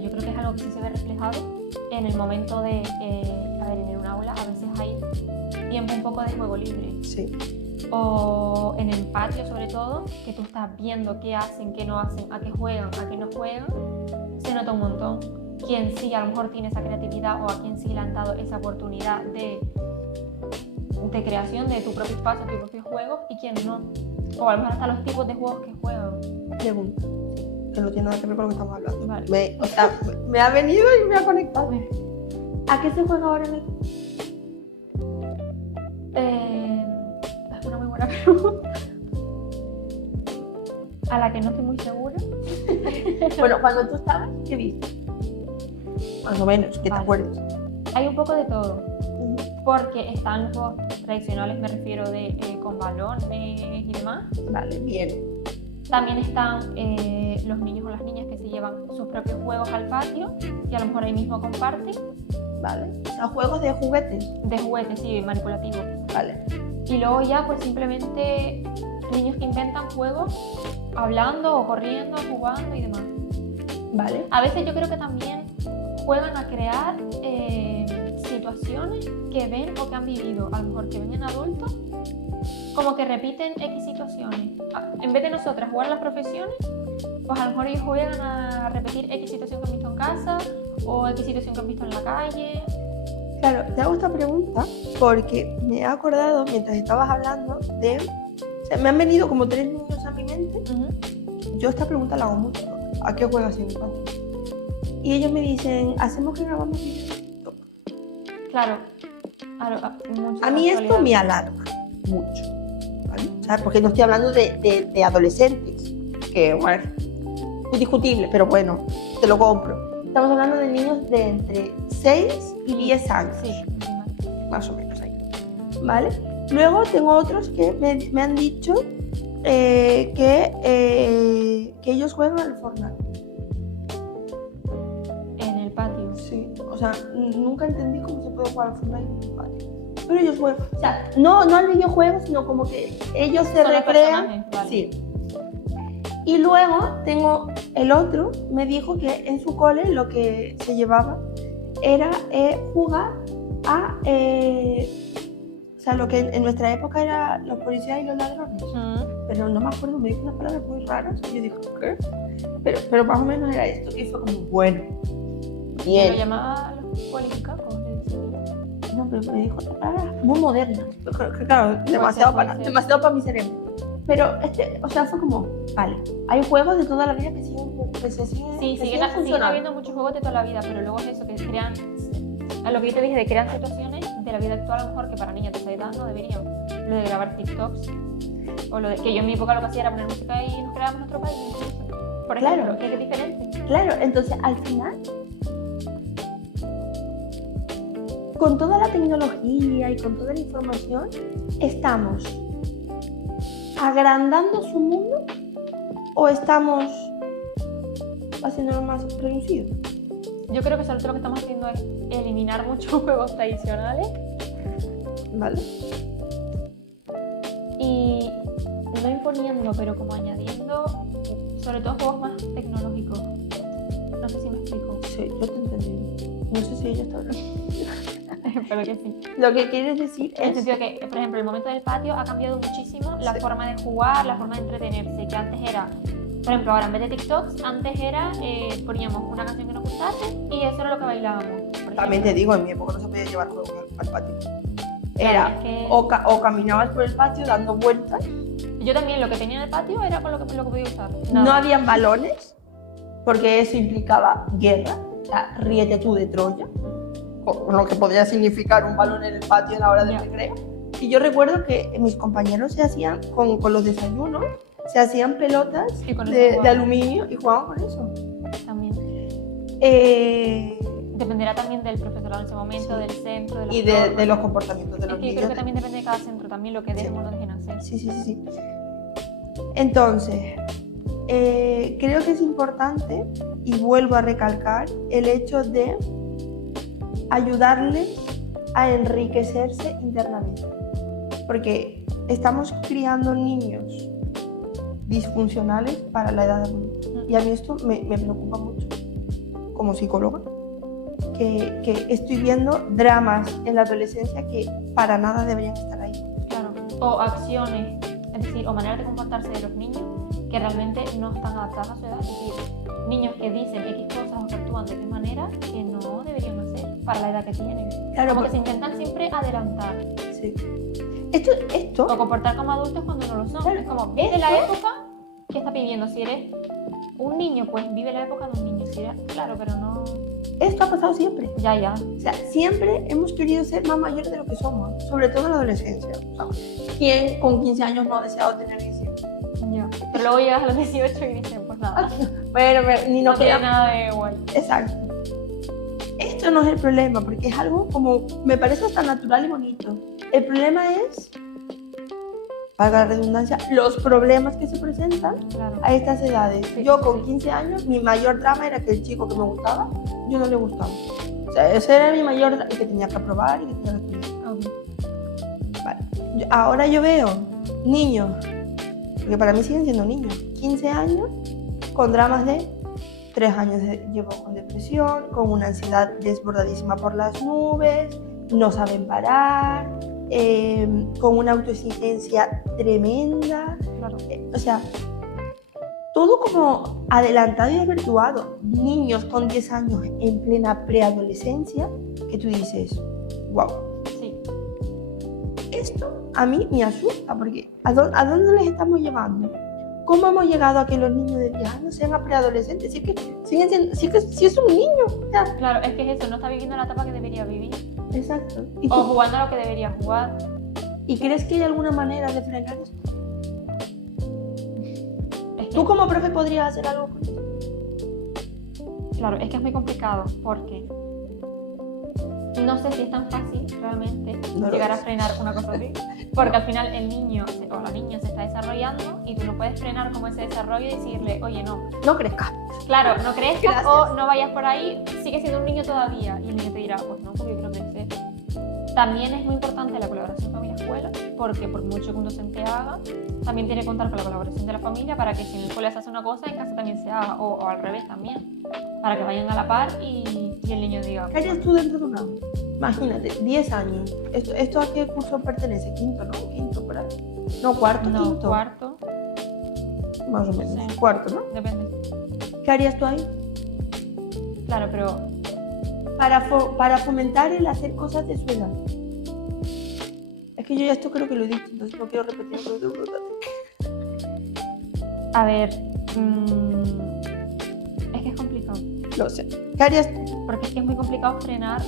yo creo que es algo que sí se ve reflejado en el momento de, a ver, en un aula a veces hay tiempo un poco de juego libre. Sí. O en el patio sobre todo, que tú estás viendo qué hacen, qué no hacen, a qué juegan, a qué no juegan, se nota un montón. Quien sí a lo mejor tiene esa creatividad o a quien sí le han dado esa oportunidad de creación de tu propio espacio, tus propios juegos, y quien no. O a lo mejor hasta los tipos de juegos que juegan. Pregunta, que no tiene nada que ver con lo que estamos hablando. Vale. Me ha venido y me ha conectado. ¿A qué se juega ahora en el? Es una muy buena pregunta. A la que no estoy muy segura. Bueno, cuando tú estabas, ¿qué viste? Más o menos, que te Vale. acuerdes. Hay un poco de todo. Porque están los juegos tradicionales, me refiero de con balones y demás. Vale, bien. También están los niños o las niñas que se llevan sus propios juegos al patio y a lo mejor ahí mismo comparten. Vale. O sea, juegos de juguetes. De juguetes, sí, manipulativos. Vale. Y luego ya pues simplemente niños que inventan juegos hablando o corriendo, jugando y demás. Vale. A veces yo creo que también juegan a crear situaciones que ven o que han vivido, a lo mejor que ven en adultos, como que repiten X situaciones. En vez de nosotras jugar las profesiones, pues a lo mejor ellos juegan a repetir X situación que han visto en casa o X situación que han visto en la calle. Claro, te hago esta pregunta porque me he acordado mientras estabas hablando de... O sea, me han venido como 3 niños a mi mente. Yo esta pregunta la hago mucho. ¿A qué juegas en el patio? Y ellos me dicen, ¿hacemos que grabamos vídeos? Claro, mucho A mí esto actualidad. me alarma mucho, ¿vale? O sea, porque no estoy hablando de adolescentes, que bueno, es discutible, pero bueno, te lo compro. Estamos hablando de niños de entre 6 y 10 años, Sí, más o menos ahí, ¿vale? Luego tengo otros que me han dicho que ellos juegan al Fortnite. en el patio. Sí, o sea, nunca entendí cómo se puede jugar al Fortnite en un patio. Pero ellos juegan, o sea, no al videojuego, sino como que ellos se Son los recrean. personajes, vale. Sí. Y luego tengo el otro, me dijo que en su cole lo que se llevaba era jugar a, o sea, lo que en nuestra época era los policías y los ladrones. Pero no me acuerdo, me dijo unas palabras muy raras y yo dije, ¿qué? Pero más o menos era esto, y fue como, bueno, Lo bien. llamaba los policacos. No, pero me dijo otras palabras muy modernas. Claro, demasiado puede ser. para mi cerebro. Pero, o sea, fue como, vale, hay juegos de toda la vida que se siguen Sí, siguen funcionando. habiendo muchos juegos de toda la vida, pero luego es eso, que crean, a lo que yo te dije, de crean situaciones de la vida actual, a lo mejor que para niños de esa edad no deberían. Lo de grabar TikToks, o lo de que yo en mi época lo que hacía era poner música y nos creábamos nuestro país. Por Claro. ejemplo, que es diferente. Claro, entonces al final, con toda la tecnología y con toda la información, estamos agrandando su mundo o estamos haciéndolo más reducido. Yo creo que sobre todo lo que estamos haciendo es eliminar muchos juegos tradicionales ¿Vale? y no imponiendo, pero como añadiendo, sobre todo juegos más tecnológicos. No sé si me explico. Sí, yo te entendí. No sé si ella está hablando. Pero que sí. Lo que quieres decir En el es... sentido que, por ejemplo, el momento del patio ha cambiado muchísimo la Sí. forma de jugar, la forma de entretenerse, que antes era, por ejemplo, ahora en vez de TikToks, antes era, poníamos una canción que nos gustase y eso era lo que bailábamos. por También ejemplo. te digo, en mi época no se podía llevar juegos al patio. Claro, Era es que o caminabas por el patio dando vueltas, yo también lo que tenía en el patio era con lo que podía usar. no Nada. habían balones, porque eso implicaba guerra, o sea, ríete tú de Troya, con lo que podría significar un balón en el patio en la hora del Ya. recreo. Y yo recuerdo que mis compañeros se hacían, con los desayunos, se hacían pelotas Y con eso de jugaban. aluminio y jugaban con eso. También. Dependerá también del profesorado en ese momento, Sí. del centro, de las Y de normas. los comportamientos de Es los que yo niños. creo que también depende de cada centro, también lo que dejen Sí. o no dejen hacer. Sí. Entonces, creo que es importante, y vuelvo a recalcar, el hecho de ayudarles a enriquecerse internamente. Porque estamos criando niños disfuncionales para la edad adulta. Y a mí esto me preocupa mucho como psicóloga, que estoy viendo dramas en la adolescencia que para nada deberían estar ahí. Claro. O acciones, es decir, o maneras de comportarse de los niños que realmente no están adaptadas a su edad. Es decir, niños que dicen X cosas o que actúan de qué manera que no deberían hacer para la edad que tienen. Claro, como que se intentan siempre adelantar. Sí. Esto O comportar como adultos cuando no lo son. Claro, es como, vive la época que estás viviendo. Si eres un niño, pues vive la época de un niño. Si eres, claro, pero no... Esto ha pasado siempre. Ya. O sea, siempre hemos querido ser más mayores de lo que somos, sobre todo en la adolescencia. O sea, ¿quién con 15 años no ha deseado tener 18? Ya. Pero luego llegas a los 18 y dicen, pues nada. Bueno, ni No nos tiene queda nada de guay. Exacto. Esto no es el problema, porque es algo como, me parece hasta natural y bonito. El problema es, valga la redundancia, los problemas que se presentan Claro. a estas edades. Sí, Yo sí, con sí. 15 años, mi mayor drama era que el chico que me gustaba, yo no le gustaba. O sea, ese era mi mayor drama, y que tenía que aprobar y que tenía que estudiar. Ok. Vale. Ahora yo veo niños, porque para mí siguen siendo niños, 15 años, con dramas de 3 años llevo con depresión, con una ansiedad desbordadísima por las nubes, no saben parar, con una autoexigencia tremenda, Claro. o sea, todo como adelantado y desvirtuado. Niños con 10 años en plena preadolescencia, que tú dices, wow. Sí. Esto a mí me asusta, porque ¿a dónde les estamos llevando? ¿Cómo hemos llegado a que los niños de 10 años sean preadolescentes? Si es que siguen siendo, si es un niño. O sea, Claro, es que es eso, no está viviendo la etapa que debería vivir. exacto. ¿Y, O jugando a lo que debería jugar. ¿Y crees que hay alguna manera de frenar esto? Es que, ¿Tú como profe podrías hacer algo con esto? claro, es que es muy complicado porque no sé si es tan fácil realmente No lo llegar a es. frenar una cosa así. Porque al final el niño o la niña se está desarrollando y tú no puedes frenar como ese desarrollo y decirle, oye, no. No crezcas. Claro, no crezcas Gracias. o no vayas por ahí, sigue siendo un niño todavía. Y el niño te dirá, pues no, porque yo quiero crecer. También es muy importante la colaboración familia-escuela, porque por mucho que un docente haga, también tiene que contar con la colaboración de la familia para que si en la escuela se hace una cosa, en casa también se haga, o al revés también, para que vayan a la par y el niño diga... ¿Qué harías tú dentro de un año? Imagínate, 10 años. ¿Esto a qué curso pertenece? ¿Quinto, no? ¿Quinto por ahí? No, cuarto, No, quinto. cuarto, Más o menos. Sí. Cuarto, ¿no? depende. ¿Qué harías tú ahí? Claro, pero Para fomentar el hacer cosas de su edad. Es que yo ya esto creo que lo he dicho, entonces no quiero repetirlo. a ver, es que es complicado, Lo sé. ¿Qué harías tú? porque es que es muy complicado frenar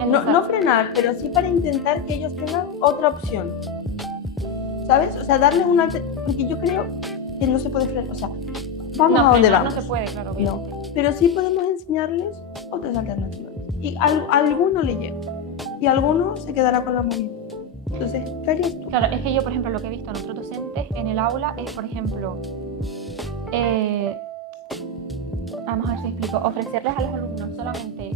el No desarrollo. frenar, pero sí para intentar que ellos tengan otra opción. ¿Sabes? O sea, darles una... Porque yo creo que no se puede frenar. O sea, vamos No, a donde frenar vamos. no se puede, claro, obviamente. Pero sí podemos enseñarles otras alternativas. Y a alguno le llega. Y alguno se quedará con la movida. Entonces, ¿qué harías tú? Claro, es que yo, por ejemplo, lo que he visto en otros docentes en el aula es, por ejemplo, vamos a ver si explico, ofrecerles a los alumnos solamente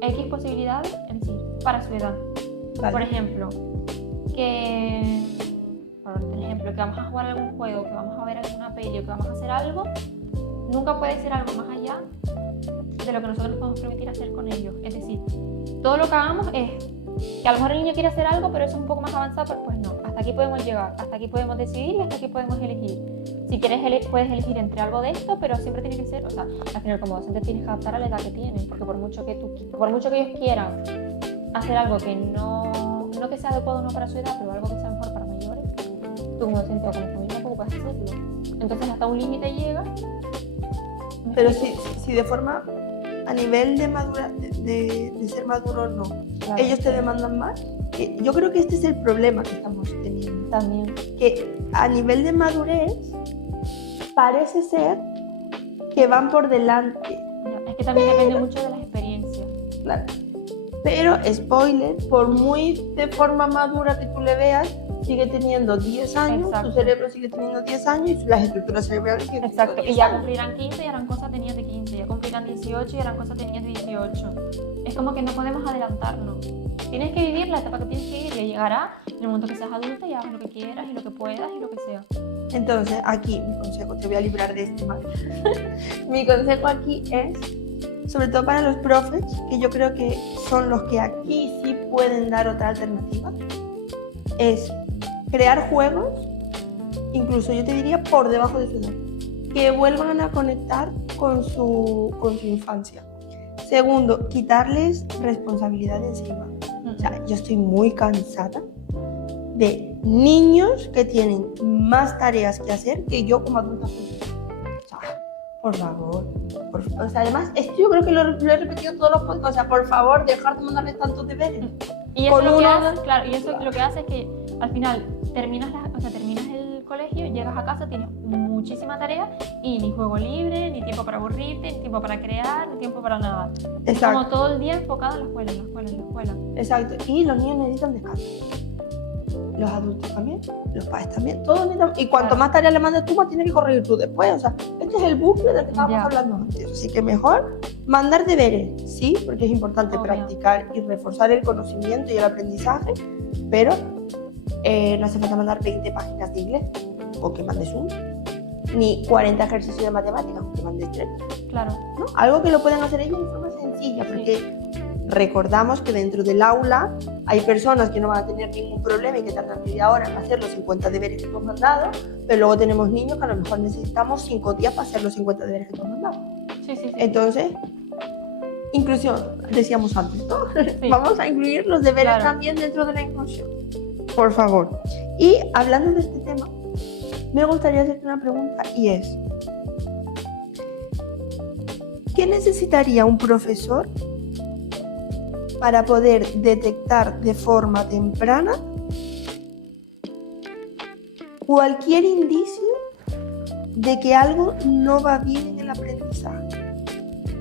X posibilidades, es decir, para su edad. Vale. Por ejemplo, que vamos a jugar algún juego, que vamos a ver alguna peli o que vamos a hacer algo, nunca puede ser algo más allá de lo que nosotros nos podemos permitir hacer con ellos. Es decir, todo lo que hagamos es que a lo mejor el niño quiere hacer algo, pero eso es un poco más avanzado, pero pues no, hasta aquí podemos llegar, hasta aquí podemos decidir y hasta aquí podemos elegir. Si quieres, puedes elegir entre algo de esto, pero siempre tiene que ser, o sea, al final como docente tienes que adaptar a la edad que tienen, porque por mucho que ellos quieran hacer algo que no que sea adecuado no para su edad, pero algo que sea mejor para mayores, tú como docente o como familia tampoco puedes hacerlo. Entonces hasta un límite llega. Pero si de forma, a nivel de madura, de ser maduro, no. Claro, Ellos te demandan más. Yo creo que este es el problema que estamos teniendo. también. Que a nivel de madurez, parece ser que van por delante. Es que también depende mucho de las experiencias. Claro. Pero, spoiler, por muy de forma madura que tú le veas, sigue teniendo 10 años, Exacto. su cerebro sigue teniendo 10 años y las estructuras cerebrales siguen teniendo Exacto, 10 y ya años. cumplirán 15 y harán cosas de niños de 15, ya cumplirán tenían 18 y Arancosa tenía 18. Es como que no podemos adelantarnos. Tienes que vivir la etapa que tienes que vivir y llegará en el momento que seas adulta y hagas lo que quieras y lo que puedas y lo que sea. Entonces, aquí mi consejo, te voy a librar de este mal. Mi consejo aquí es, sobre todo para los profes, que yo creo que son los que aquí sí pueden dar otra alternativa, es crear juegos, incluso yo te diría por debajo de su edad, que vuelvan a conectar con su infancia. Segundo, quitarles responsabilidad de encima. O sea, yo estoy muy cansada de niños que tienen más tareas que hacer que yo como adulta. O sea, por favor. O sea, además, esto yo creo que lo he repetido en todos los podcasts. O sea, por favor, dejar de mandarles tantos deberes. Y eso, lo que hace, claro, y eso lo que hace es que al final terminas el colegio, llegas a casa, tienes muchísima tarea y ni juego libre, ni tiempo para aburrirte, ni tiempo para crear, ni tiempo para nada. Exacto. Es como todo el día enfocado en la escuela. Exacto. Y los niños necesitan descanso. Los adultos también, los padres también, todos necesitan. Y cuanto más tareas le mandes tú, más tienes que corregir tú después. O sea, este es el bucle del que estábamos hablando antes. Así que mejor mandar deberes, sí, porque es importante practicar y reforzar el conocimiento y el aprendizaje, pero no hace falta mandar 20 páginas de inglés, o que mandes uno, ni 40 ejercicios de matemáticas, o que mandes 3. Claro. ¿No? Algo que lo pueden hacer ellos de forma sencilla, porque recordamos que dentro del aula hay personas que no van a tener ningún problema y que tardan media hora en hacer los 50 deberes que tú has mandado, pero luego tenemos niños que a lo mejor necesitamos 5 días para hacer los 50 deberes que tú has mandado. Sí. Entonces, inclusión, decíamos antes, ¿no? Sí. Vamos a incluir los deberes también dentro de la inclusión, por favor. Y hablando de este tema, me gustaría hacerte una pregunta y es: ¿qué necesitaría un profesor para poder detectar de forma temprana cualquier indicio de que algo no va bien en el aprendizaje?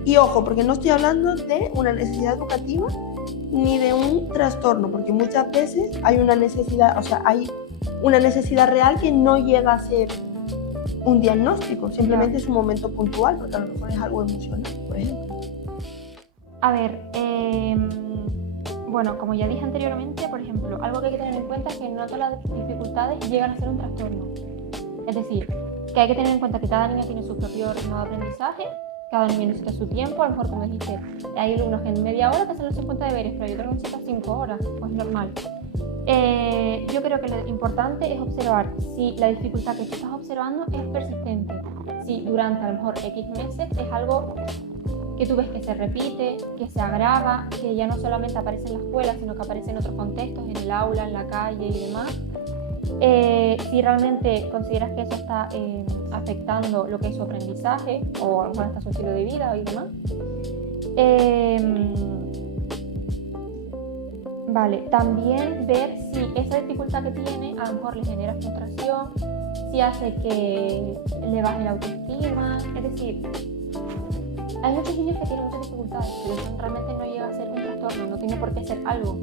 Y ojo, porque no estoy hablando de una necesidad educativa ni de un trastorno, porque muchas veces hay una necesidad, o sea, hay una necesidad real que no llega a ser un diagnóstico, simplemente es un momento puntual, porque a lo mejor es algo emocional, por ejemplo. A ver, bueno, como ya dije anteriormente, por ejemplo, algo que hay que tener en cuenta es que no todas las dificultades llegan a ser un trastorno. Es decir, que hay que tener en cuenta que cada niño tiene su propio ritmo de aprendizaje, cada niño necesita su tiempo. A lo mejor, como dijiste, hay alumnos que en media hora te hacen los 50 deberes, pero hay otros que necesitan 5 horas, pues normal. Yo creo que lo importante es observar si la dificultad que tú estás observando es persistente, si durante a lo mejor X meses es algo que tú ves que se repite, que se agrava, que ya no solamente aparece en la escuela, sino que aparece en otros contextos, en el aula, en la calle y demás. Si realmente consideras que eso está afectando lo que es su aprendizaje o a lo mejor hasta su estilo de vida y demás. Vale, también ver si esa dificultad que tiene a lo mejor le genera frustración, si hace que le baje la autoestima, es decir, hay muchos niños que tienen muchas dificultades, pero eso realmente no llega a ser un trastorno, no tiene por qué ser algo.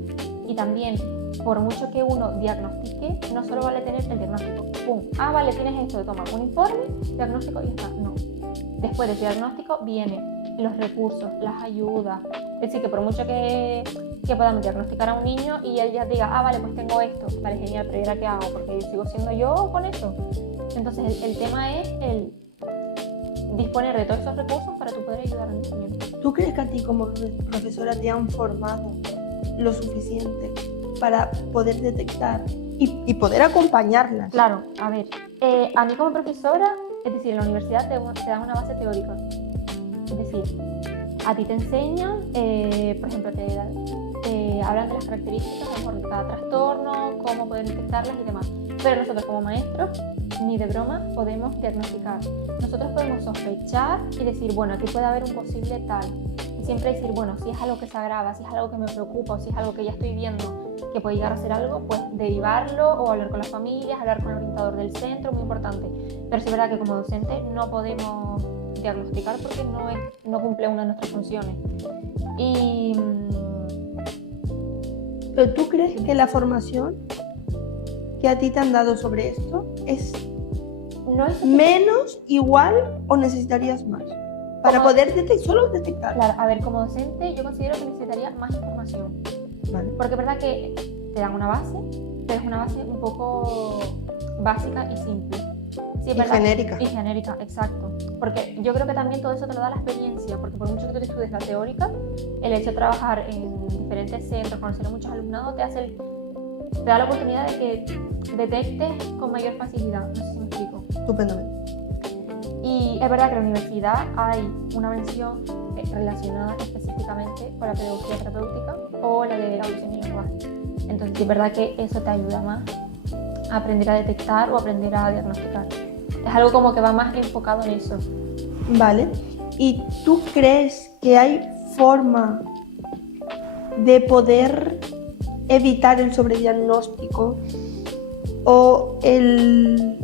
Y también, por mucho que uno diagnostique, no solo vale tener el diagnóstico. ¡Pum! Ah, vale, tienes esto, toma un informe, diagnóstico y ya está. No. Después del diagnóstico vienen los recursos, las ayudas. Es decir, que por mucho que podamos diagnosticar a un niño y él ya diga, ah, vale, pues tengo esto, vale, genial, pero ¿y ahora qué hago? Porque sigo siendo yo con eso. Entonces, el tema es el disponer de todos esos recursos para tú poder ayudar al niño. ¿Tú crees que a ti como profesora te han formado lo suficiente para poder detectar y poder acompañarlas? Claro, a ver, a mí como profesora, es decir, en la universidad te dan una base teórica. Es decir, a ti te enseñan, por ejemplo, te hablan de las características a lo mejor de cada trastorno, cómo poder detectarlas y demás. Pero nosotros como maestros, ni de broma podemos diagnosticar. Nosotros podemos sospechar y decir, bueno, aquí puede haber un posible tal. Y siempre decir, bueno, si es algo que se agrava, si es algo que me preocupa, o si es algo que ya estoy viendo que puede llegar a ser algo, pues derivarlo o hablar con las familias, hablar con el orientador del centro, muy importante. Pero sí es verdad que como docente no podemos diagnosticar porque no cumple una de nuestras funciones. ¿Pero tú crees que la formación que a ti te han dado sobre esto es menos, igual o necesitarías más? Para poder solo detectar. Claro, a ver, como docente yo considero que necesitaría más información. Vale. Porque es verdad que te dan una base, pero es una base un poco básica y simple. Sí, es Y verdad, genérica. Y genérica, exacto. Porque yo creo que también todo eso te lo da la experiencia, porque por mucho que tú te estudies la teórica, el hecho de trabajar en diferentes centros, conocer a muchos alumnados, te da la oportunidad de que detectes con mayor facilidad. No sé si me explico. Estupendamente. Y es verdad que en la universidad hay una mención relacionada específicamente con la pedagogía terapéutica o la de audición y lenguaje. Entonces, es verdad que eso te ayuda más a aprender a detectar o aprender a diagnosticar. Es algo como que va más enfocado en eso. Vale. ¿Y tú crees que hay forma de poder evitar el sobrediagnóstico o el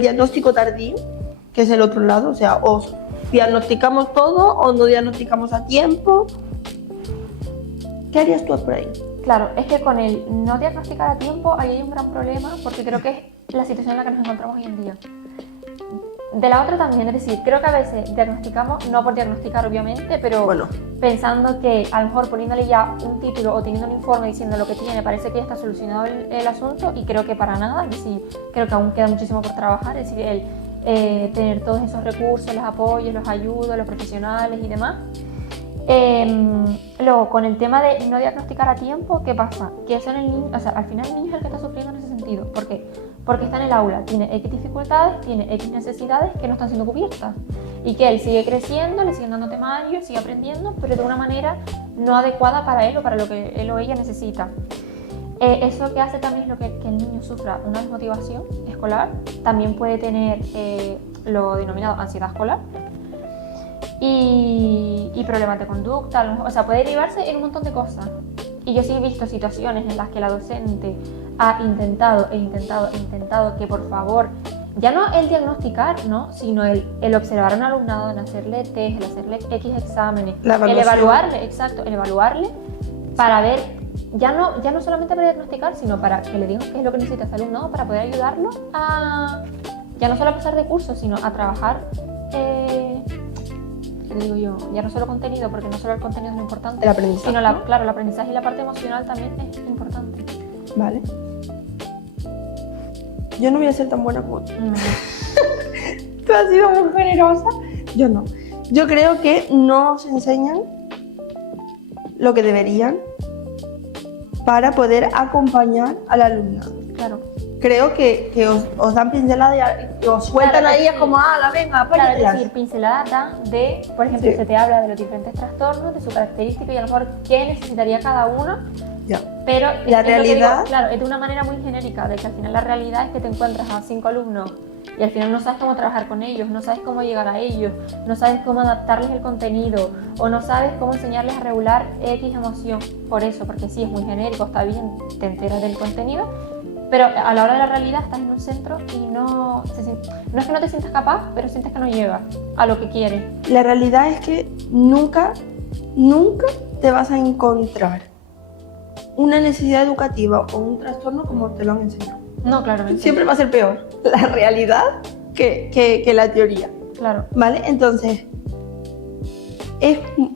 diagnóstico tardío, que es el otro lado? O sea, o diagnosticamos todo o no diagnosticamos a tiempo. ¿Qué harías tú por ahí? Claro, es que con el no diagnosticar a tiempo ahí hay un gran problema, porque creo que es la situación en la que nos encontramos hoy en día. De la otra también, es decir, creo que a veces diagnosticamos, no por diagnosticar obviamente, pero Bueno, pensando que a lo mejor poniéndole ya un título o teniendo un informe diciendo lo que tiene, parece que ya está solucionado el asunto, y creo que para nada, es decir, creo que aún queda muchísimo por trabajar, es decir, el tener todos esos recursos, los apoyos, los ayudos, los profesionales y demás. Luego, con el tema de no diagnosticar a tiempo, ¿qué pasa? Que eso en el niño, o sea, al final el niño es el que está sufriendo en ese sentido. ¿Por qué? Porque está en el aula, tiene X dificultades, tiene X necesidades que no están siendo cubiertas. Y que él sigue creciendo, le siguen dando temarios, sigue aprendiendo, pero de una manera no adecuada para él o para lo que él o ella necesita. Eso que hace también es lo que el niño sufra una desmotivación escolar. También puede tener lo denominado ansiedad escolar. Y problemas de conducta, o sea, puede derivarse en un montón de cosas. Y yo sí he visto situaciones en las que la docente ha intentado que por favor, ya no el diagnosticar, ¿no? Sino el observar a un alumnado, en hacerle test, el hacerle X exámenes, el evaluarle, exacto, el evaluarle para ver, ya no solamente para diagnosticar, sino para que le digan qué es lo que necesita ese alumnado para poder ayudarlo a, ya no solo a pasar de curso, sino a trabajar ¿qué digo yo? Ya no solo contenido, porque no solo el contenido es lo importante, el aprendizaje, sino ¿no? Claro, el aprendizaje y la parte emocional también es importante. Vale. Yo no voy a ser tan buena como tú. Tú has sido muy generosa. Yo no. Yo creo que no se enseñan lo que deberían para poder acompañar al alumnado. Claro. Creo que os dan pinceladas y os sueltan ahí, es como, la venga, Claro, es apáñatelas. decir, pinceladas dan de, por ejemplo, Sí. se te habla de los diferentes trastornos, de su característica y a lo mejor qué necesitaría cada uno, Ya. pero La es lo que realidad- digo, claro, es de una manera muy genérica, de que al final la realidad es que te encuentras a 5 alumnos y al final no sabes cómo trabajar con ellos, no sabes cómo llegar a ellos, no sabes cómo adaptarles el contenido o no sabes cómo enseñarles a regular X emoción. Por eso, porque sí, es muy genérico, está bien, te enteras del contenido, pero a la hora de la realidad estás en un centro y no es que no te sientas capaz, pero sientes que no llegas a lo que quieres. La realidad es que nunca te vas a encontrar una necesidad educativa o un trastorno como te lo han enseñado. No, claramente. Siempre va a ser peor la realidad que la teoría, Claro. ¿vale? Entonces,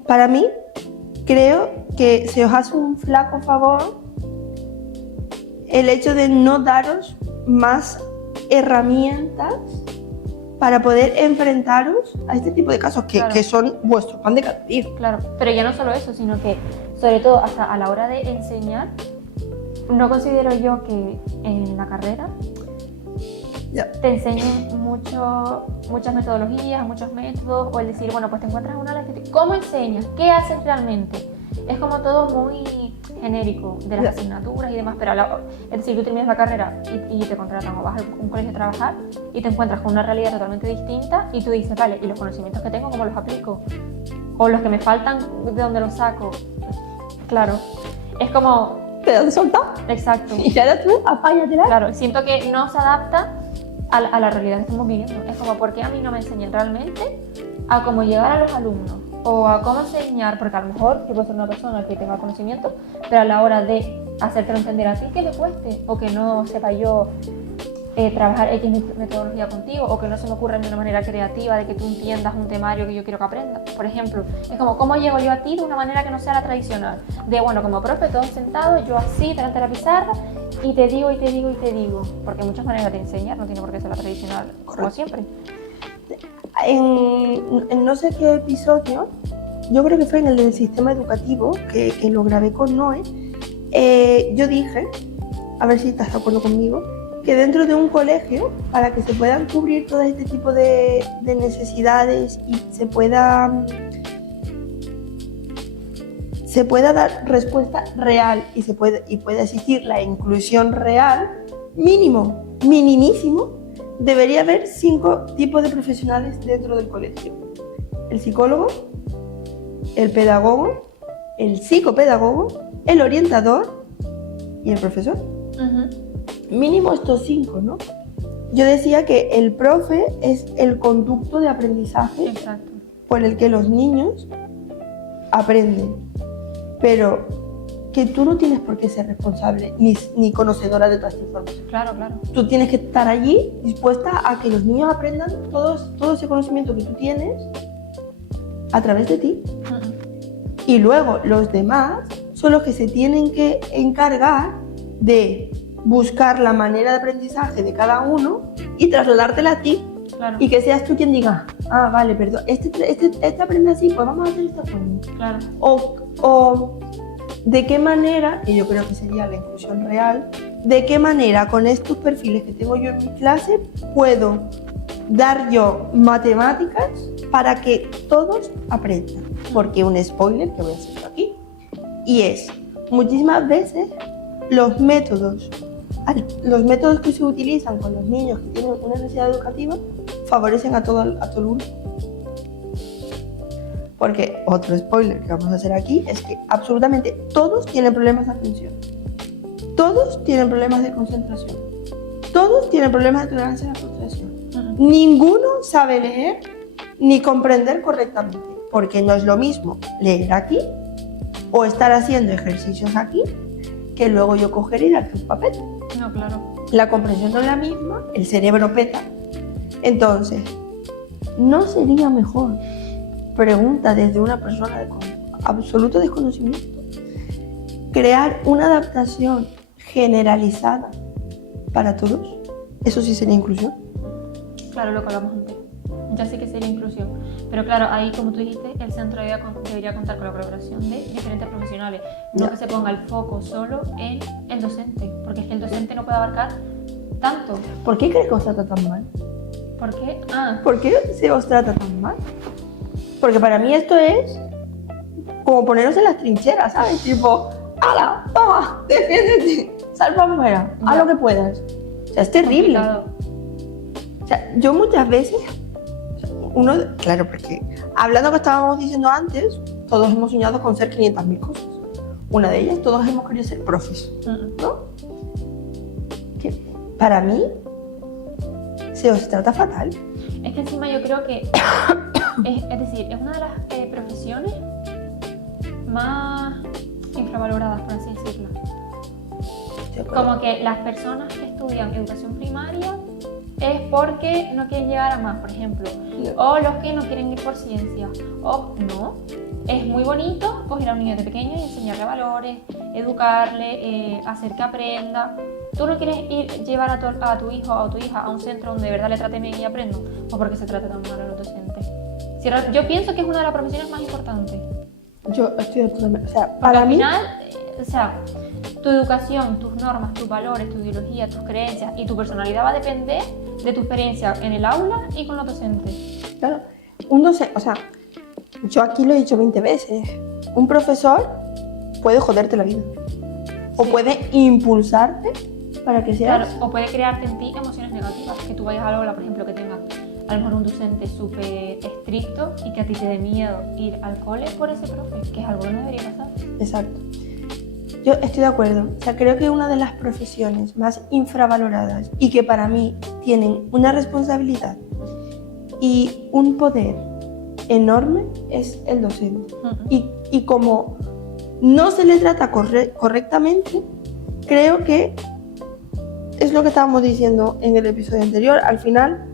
para mí, creo que se os hace un flaco favor el hecho de no daros más herramientas para poder enfrentaros a este tipo de casos Claro. que son vuestro pan de cada día. Claro, pero ya no solo eso, sino que sobre todo hasta a la hora de enseñar, no considero yo que en la carrera Ya. te enseñen muchas metodologías, muchos métodos, o el decir, bueno, pues te encuentras una lección, ¿cómo enseñas? ¿Qué haces realmente? Es como todo muy genérico de las Ya. asignaturas y demás, pero es decir, tú terminas la carrera y te contratan o vas a un colegio a trabajar y te encuentras con una realidad totalmente distinta y tú dices, vale, ¿y los conocimientos que tengo cómo los aplico? O los que me faltan, ¿de dónde los saco? Claro, es como, Te has soltado exacto, y ahora tú apáñatela. claro, siento que no se adapta a la realidad que estamos viviendo. Es como, ¿por qué a mí no me enseñan realmente a cómo llegar a los alumnos? O a cómo enseñar, porque a lo mejor yo puedo ser una persona que tenga conocimiento, pero a la hora de hacértelo entender a ti que le cueste o que no sepa yo trabajar X metodología contigo, o que no se me ocurra de una manera creativa de que tú entiendas un temario que yo quiero que aprendas. Por ejemplo, es como, ¿cómo llego yo a ti de una manera que no sea la tradicional? De, bueno, como profe, todos sentados, yo así, delante de la pizarra, y te digo, y te digo, y te digo. Porque hay muchas maneras de enseñar, no tiene por qué ser la tradicional, como siempre. En no sé qué episodio, yo creo que fue en el del sistema educativo, que lo grabé con Noé, yo dije, a ver si estás de acuerdo conmigo, que dentro de un colegio, para que se puedan cubrir todo este tipo de necesidades y se pueda dar respuesta real y pueda existir la inclusión real, minimísimo, debería haber 5 tipos de profesionales dentro del colegio: el psicólogo, el pedagogo, el psicopedagogo, el orientador y el profesor. Mínimo estos 5, ¿no? Yo decía que el profe es el conducto de aprendizaje. Exacto. Por el que los niños aprenden, pero que tú no tienes por qué ser responsable ni conocedora de toda esta información. Claro. Tú tienes que estar allí dispuesta a que los niños aprendan todo ese conocimiento que tú tienes a través de ti. Y luego los demás son los que se tienen que encargar de buscar la manera de aprendizaje de cada uno y trasladártela a ti. Claro. Y que seas tú quien diga, vale, perdón, este aprende así, pues vamos a hacer esta forma. Claro. O de qué manera, y yo creo que sería la inclusión real, de qué manera con estos perfiles que tengo yo en mi clase puedo dar yo matemáticas para que todos aprendan. Porque un spoiler que voy a hacer aquí, y es, muchísimas veces los métodos que se utilizan con los niños que tienen una necesidad educativa favorecen a todo el grupo. Porque otro spoiler que vamos a hacer aquí es que absolutamente todos tienen problemas de atención, todos tienen problemas de concentración, todos tienen problemas de tolerancia a la frustración. Ninguno sabe leer ni comprender correctamente, porque no es lo mismo leer aquí o estar haciendo ejercicios aquí que luego yo coger y darte un papel. No, claro. La comprensión no es la misma, el cerebro peta. Entonces, ¿no sería mejor, pregunta desde una persona con absoluto desconocimiento, crear una adaptación generalizada para todos? ¿Eso sí sería inclusión? Claro, lo que hablamos antes. Ya sí que sería inclusión. Pero claro, ahí, como tú dijiste, el centro debería contar con la colaboración de diferentes profesionales. No que se ponga el foco solo en el docente, porque es que el docente no puede abarcar tanto. ¿Por qué crees que os trata tan mal? ¿Por qué? ¿Por qué se os trata tan mal? Porque para mí esto es como poneros en las trincheras, ¿sabes? Tipo, ¡hala! ¡Toma! ¡Defiéndete! ¡Sal para afuera! ¡Haz lo que puedas! O sea, es terrible. O sea, yo muchas veces, claro, porque hablando que estábamos diciendo antes, todos hemos soñado con ser 500.000 cosas. Una de ellas, todos hemos querido ser profes, ¿no? Que para mí se os trata fatal. Es que encima yo creo que es decir, es una de las profesiones más infravaloradas, por así decirlo. Como que las personas que estudian educación primaria es porque no quieren llegar a más, por ejemplo, o los que no quieren ir por ciencia, o no. Es muy bonito coger a un niño de pequeño y enseñarle valores, educarle, hacer que aprenda. ¿Tú no quieres llevar a tu hijo o a tu hija a un centro donde de verdad le traten bien y aprendan? ¿O porque se trata tan mal a los docentes? Yo pienso que es una de las profesiones más importantes. Yo estoy totalmente... O sea, para mí... Al final, tu educación, tus normas, tus valores, tu ideología, tus creencias y tu personalidad va a depender de tu experiencia en el aula y con los docentes. Claro, un docente... O sea, yo aquí lo he dicho 20 veces. Un profesor puede joderte la vida. O puede impulsarte para que seas... Claro, o puede crearte en ti emociones negativas. Que tú vayas a la aula, por ejemplo, que tengas a lo mejor un docente súper estricto y que a ti te dé miedo ir al cole por ese profe, que es algo que no debería pasar. Exacto. Yo estoy de acuerdo. O sea, creo que una de las profesiones más infravaloradas y que para mí tienen una responsabilidad y un poder enorme es el docente. Y como no se le trata correctamente, creo que es lo que estábamos diciendo en el episodio anterior. Al final,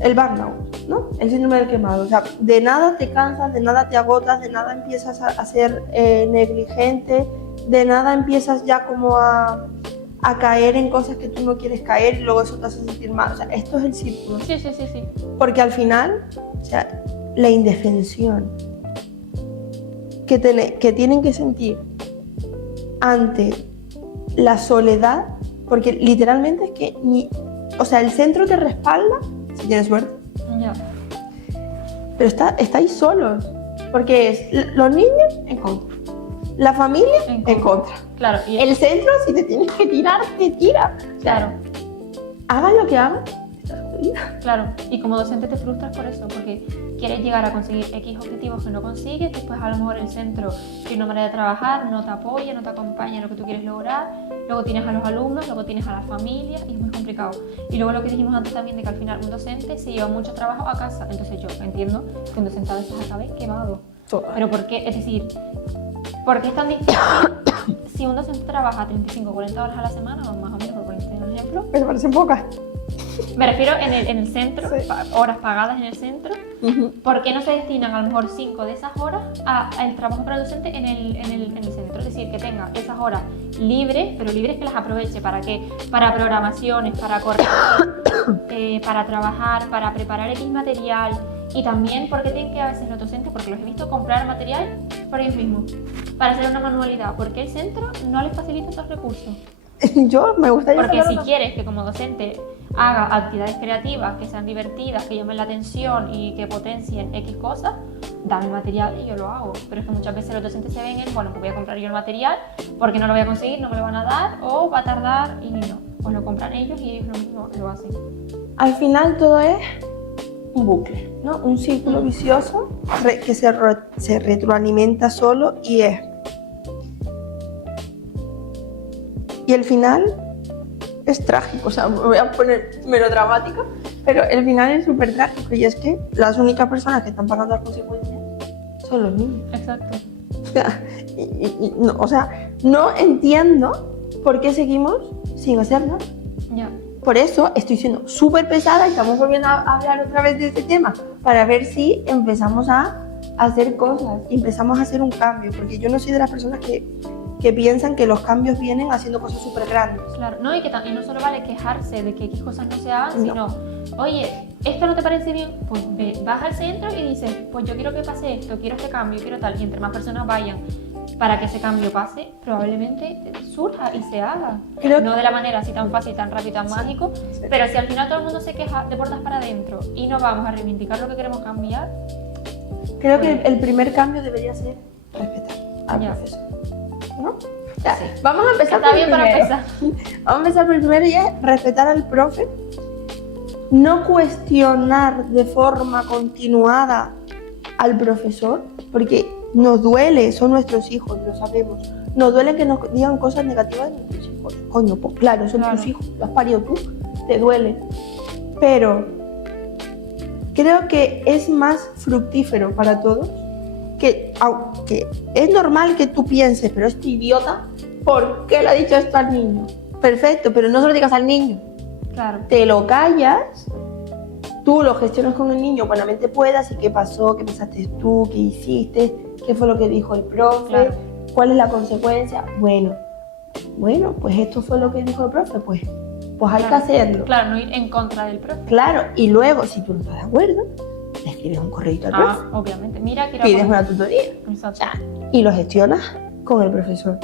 el burnout, ¿no? El síndrome del quemado. O sea, de nada te cansas, de nada te agotas, de nada empiezas a ser negligente, de nada empiezas ya como a caer en cosas que tú no quieres caer y luego eso te hace sentir mal. O sea, esto es el círculo. Sí. Porque al final, o sea, la indefensión que tienen que sentir ante la soledad, porque literalmente es que o sea, el centro te respalda si tienes suerte. Ya. Pero estáis solos, porque es los niños en contra, la familia en contra. Claro. Y el centro, si te tienes que tirar, te tira. O sea, claro. Hagan lo que hagan, estás jodida. Claro, y como docente te frustras por eso, porque quieres llegar a conseguir X objetivos que no consigues, después a lo mejor el centro tiene una manera de trabajar, no te apoya, no te acompaña en lo que tú quieres lograr, luego tienes a los alumnos, luego tienes a la familia y es muy complicado. Y luego lo que dijimos antes también de que al final un docente se lleva mucho trabajo a casa, entonces yo entiendo que un docente a veces acabe quemado. Pero ¿por qué? Es decir, ¿por qué es tan difícil si un docente trabaja 35 o 40 horas a la semana, o más o menos, por ponerte un ejemplo? Me parecen pocas. Me refiero en el centro, sí. Horas pagadas en el centro. ¿Por qué no se destinan a lo mejor 5 de esas horas al trabajo para el docente en el centro? Es decir, que tenga esas horas libres, pero libres que las aproveche. ¿Para qué? Para programaciones, para corregir, para trabajar, para preparar X material. Y también porque tienen que a veces los docentes, porque los he visto comprar material por ellos mismos, para hacer una manualidad. ¿Por qué el centro no les facilita esos recursos? Yo me gustaría porque si quieres que como docente haga actividades creativas que sean divertidas, que llamen la atención y que potencien X cosas, dame el material y yo lo hago. Pero es que muchas veces los docentes se ven en, bueno, pues voy a comprar yo el material porque no lo voy a conseguir, no me lo van a dar o va a tardar y no. Pues lo compran ellos y ellos lo mismo lo hacen. Al final todo es un bucle, ¿no? Un círculo vicioso que se retroalimenta solo y es. Y el final es trágico, o sea, me voy a poner melodramática, pero el final es súper trágico y es que las únicas personas que están pagando las consecuencias son los niños. Exacto. O sea, no entiendo por qué seguimos sin hacer nada. Ya. Por eso estoy siendo súper pesada y estamos volviendo a hablar otra vez de este tema, para ver si empezamos a hacer cosas y empezamos a hacer un cambio, porque yo no soy de las personas que piensan que los cambios vienen haciendo cosas súper grandes. Claro, no, y no solo vale quejarse de que X cosas no se hagan, sino, oye, ¿esto no te parece bien? Pues vas al centro y dices, pues yo quiero que pase esto, quiero este cambio, quiero tal, y entre más personas vayan para que ese cambio pase, probablemente surja y se haga. No de la manera así tan fácil, tan rápido, tan mágico, pero si al final todo el mundo se queja de puertas para adentro y no vamos a reivindicar lo que queremos cambiar. Creo que el primer cambio debería ser respetar al profesor, ¿no? Ya, sí. Vamos a empezar por el primero. Para empezar. Vamos a empezar por el primero y es respetar al profe, no cuestionar de forma continuada al profesor, porque nos duele, son nuestros hijos, lo sabemos. Nos duele que nos digan cosas negativas de nuestros hijos. Coño, pues claro, son tus hijos, lo has parido tú, te duele. Pero creo que es más fructífero para todos que, aunque es normal que tú pienses, pero este idiota, ¿por qué le ha dicho esto al niño? Perfecto, pero no se lo digas al niño. Claro. Te lo callas, tú lo gestionas con el niño buenamente puedas y qué pasó, qué pensaste tú, qué hiciste, qué fue lo que dijo el profe, claro. ¿Cuál es la consecuencia? Bueno, pues esto fue lo que dijo el profe, pues hay que hacerlo. Claro, no ir en contra del profe. Claro, y luego, si tú no estás de acuerdo, le escribes un correo al profe. Obviamente. Mira, pides una tutoría. Exacto. Y lo gestionas con el profesor,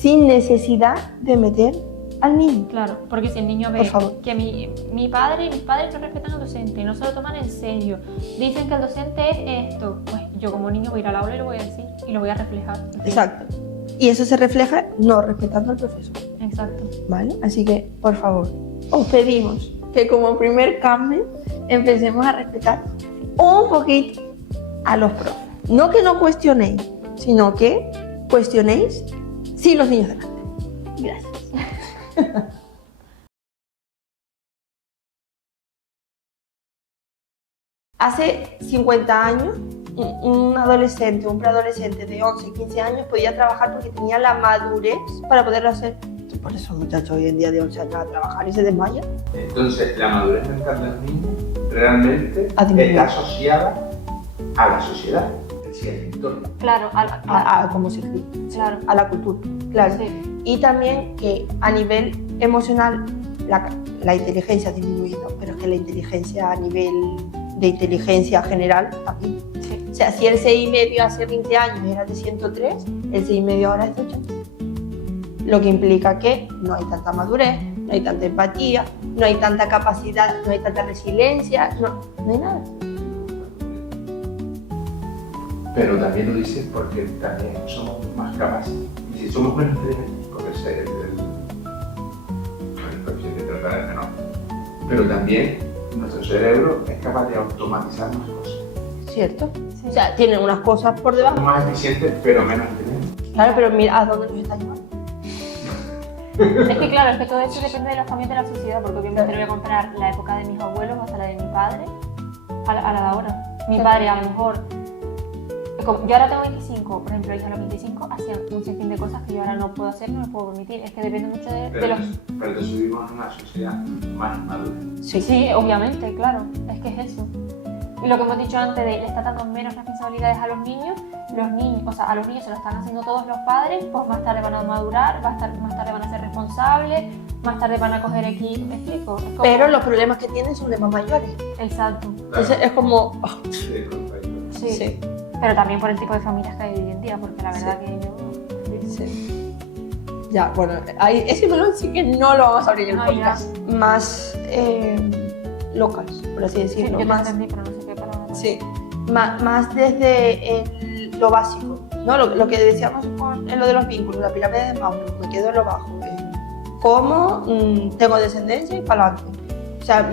sin necesidad de meter al niño. Claro, porque si el niño ve que mis padres no respetan al docente y no se lo toman en serio, dicen que el docente es esto, pues yo como niño voy a ir al aula y lo voy a decir y lo voy a reflejar. Exacto. Y eso se refleja no respetando al profesor. Exacto. ¿Vale? Así que, por favor, os pedimos que como primer cambio empecemos a respetar un poquito a los profes. No que no cuestionéis, sino que cuestionéis sin los niños delante. Gracias. Hace 50 años, un adolescente, un preadolescente de 11, 15 años podía trabajar porque tenía la madurez para poderlo hacer. Por eso muchachos hoy en día de 11 años a trabajar y se desmayan. Entonces, la madurez mental de los niños realmente está asociada a la sociedad, es decir, al entorno. Claro, A cómo se cría, claro. a la cultura, claro. Sí. Y también que a nivel emocional la inteligencia ha disminuido, pero es que la inteligencia a nivel de inteligencia general también. Sí. O sea, si el 6,5 hace 20 años era de 103, el 6,5 ahora es de 80. Lo que implica que no hay tanta madurez, no hay tanta empatía, no hay tanta capacidad, no hay tanta resiliencia, no hay nada. Pero también lo dices porque también somos más capaces. Y si somos menos inteligentes, porque es el coeficiente intelectual es menor. Pero también nuestro cerebro es capaz de automatizar más cosas. ¿Cierto? Sí. O sea, tienen unas cosas por debajo. Más eficientes, pero menos inteligentes. Claro, pero mira a dónde nos está llevando. Es que claro, es que todo eso depende de también de la sociedad, porque obviamente no voy a comparar la época de mis abuelos hasta la de mi padre a la de ahora. Mi padre a lo mejor, yo ahora tengo 25, por ejemplo, ellos a los 25 hacían un sinfín de cosas que yo ahora no puedo hacer, no me puedo permitir. Es que depende mucho de los... Pero entonces vivimos en una sociedad más madura. Sí, obviamente, claro, es que es eso. Y lo que hemos dicho antes de le está dando menos responsabilidades a los niños, o sea, a los niños se lo están haciendo todos los padres, pues más tarde van a madurar, más tarde van a ser responsables, más tarde van a coger X, ¿me explico? Es como... Pero los problemas que tienen son de más mayores. Exacto. Entonces es como... Sí, Sí. Sí. Pero también por el tipo de familias que hay hoy en día, porque la verdad que yo... Sí. Ya, bueno, ese melón sí que no lo vamos a abrir en No, podcast. Más locas, por así Sí, decirlo. yo te más, entendí, pero no sé qué palabra. sí, más desde lo básico, ¿no? Lo que decíamos en lo de los vínculos, la pirámide de Maslow, me quedo en lo bajo. ¿Cómo tengo descendencia y para adelante? O sea,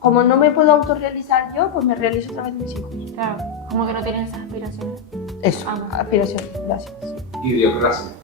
como no me puedo autorrealizar yo, pues me realizo a través de mis hijos. Claro, como que no tienen esas aspiraciones. Eso, Vamos. aspiración, gracias. Idiocracia.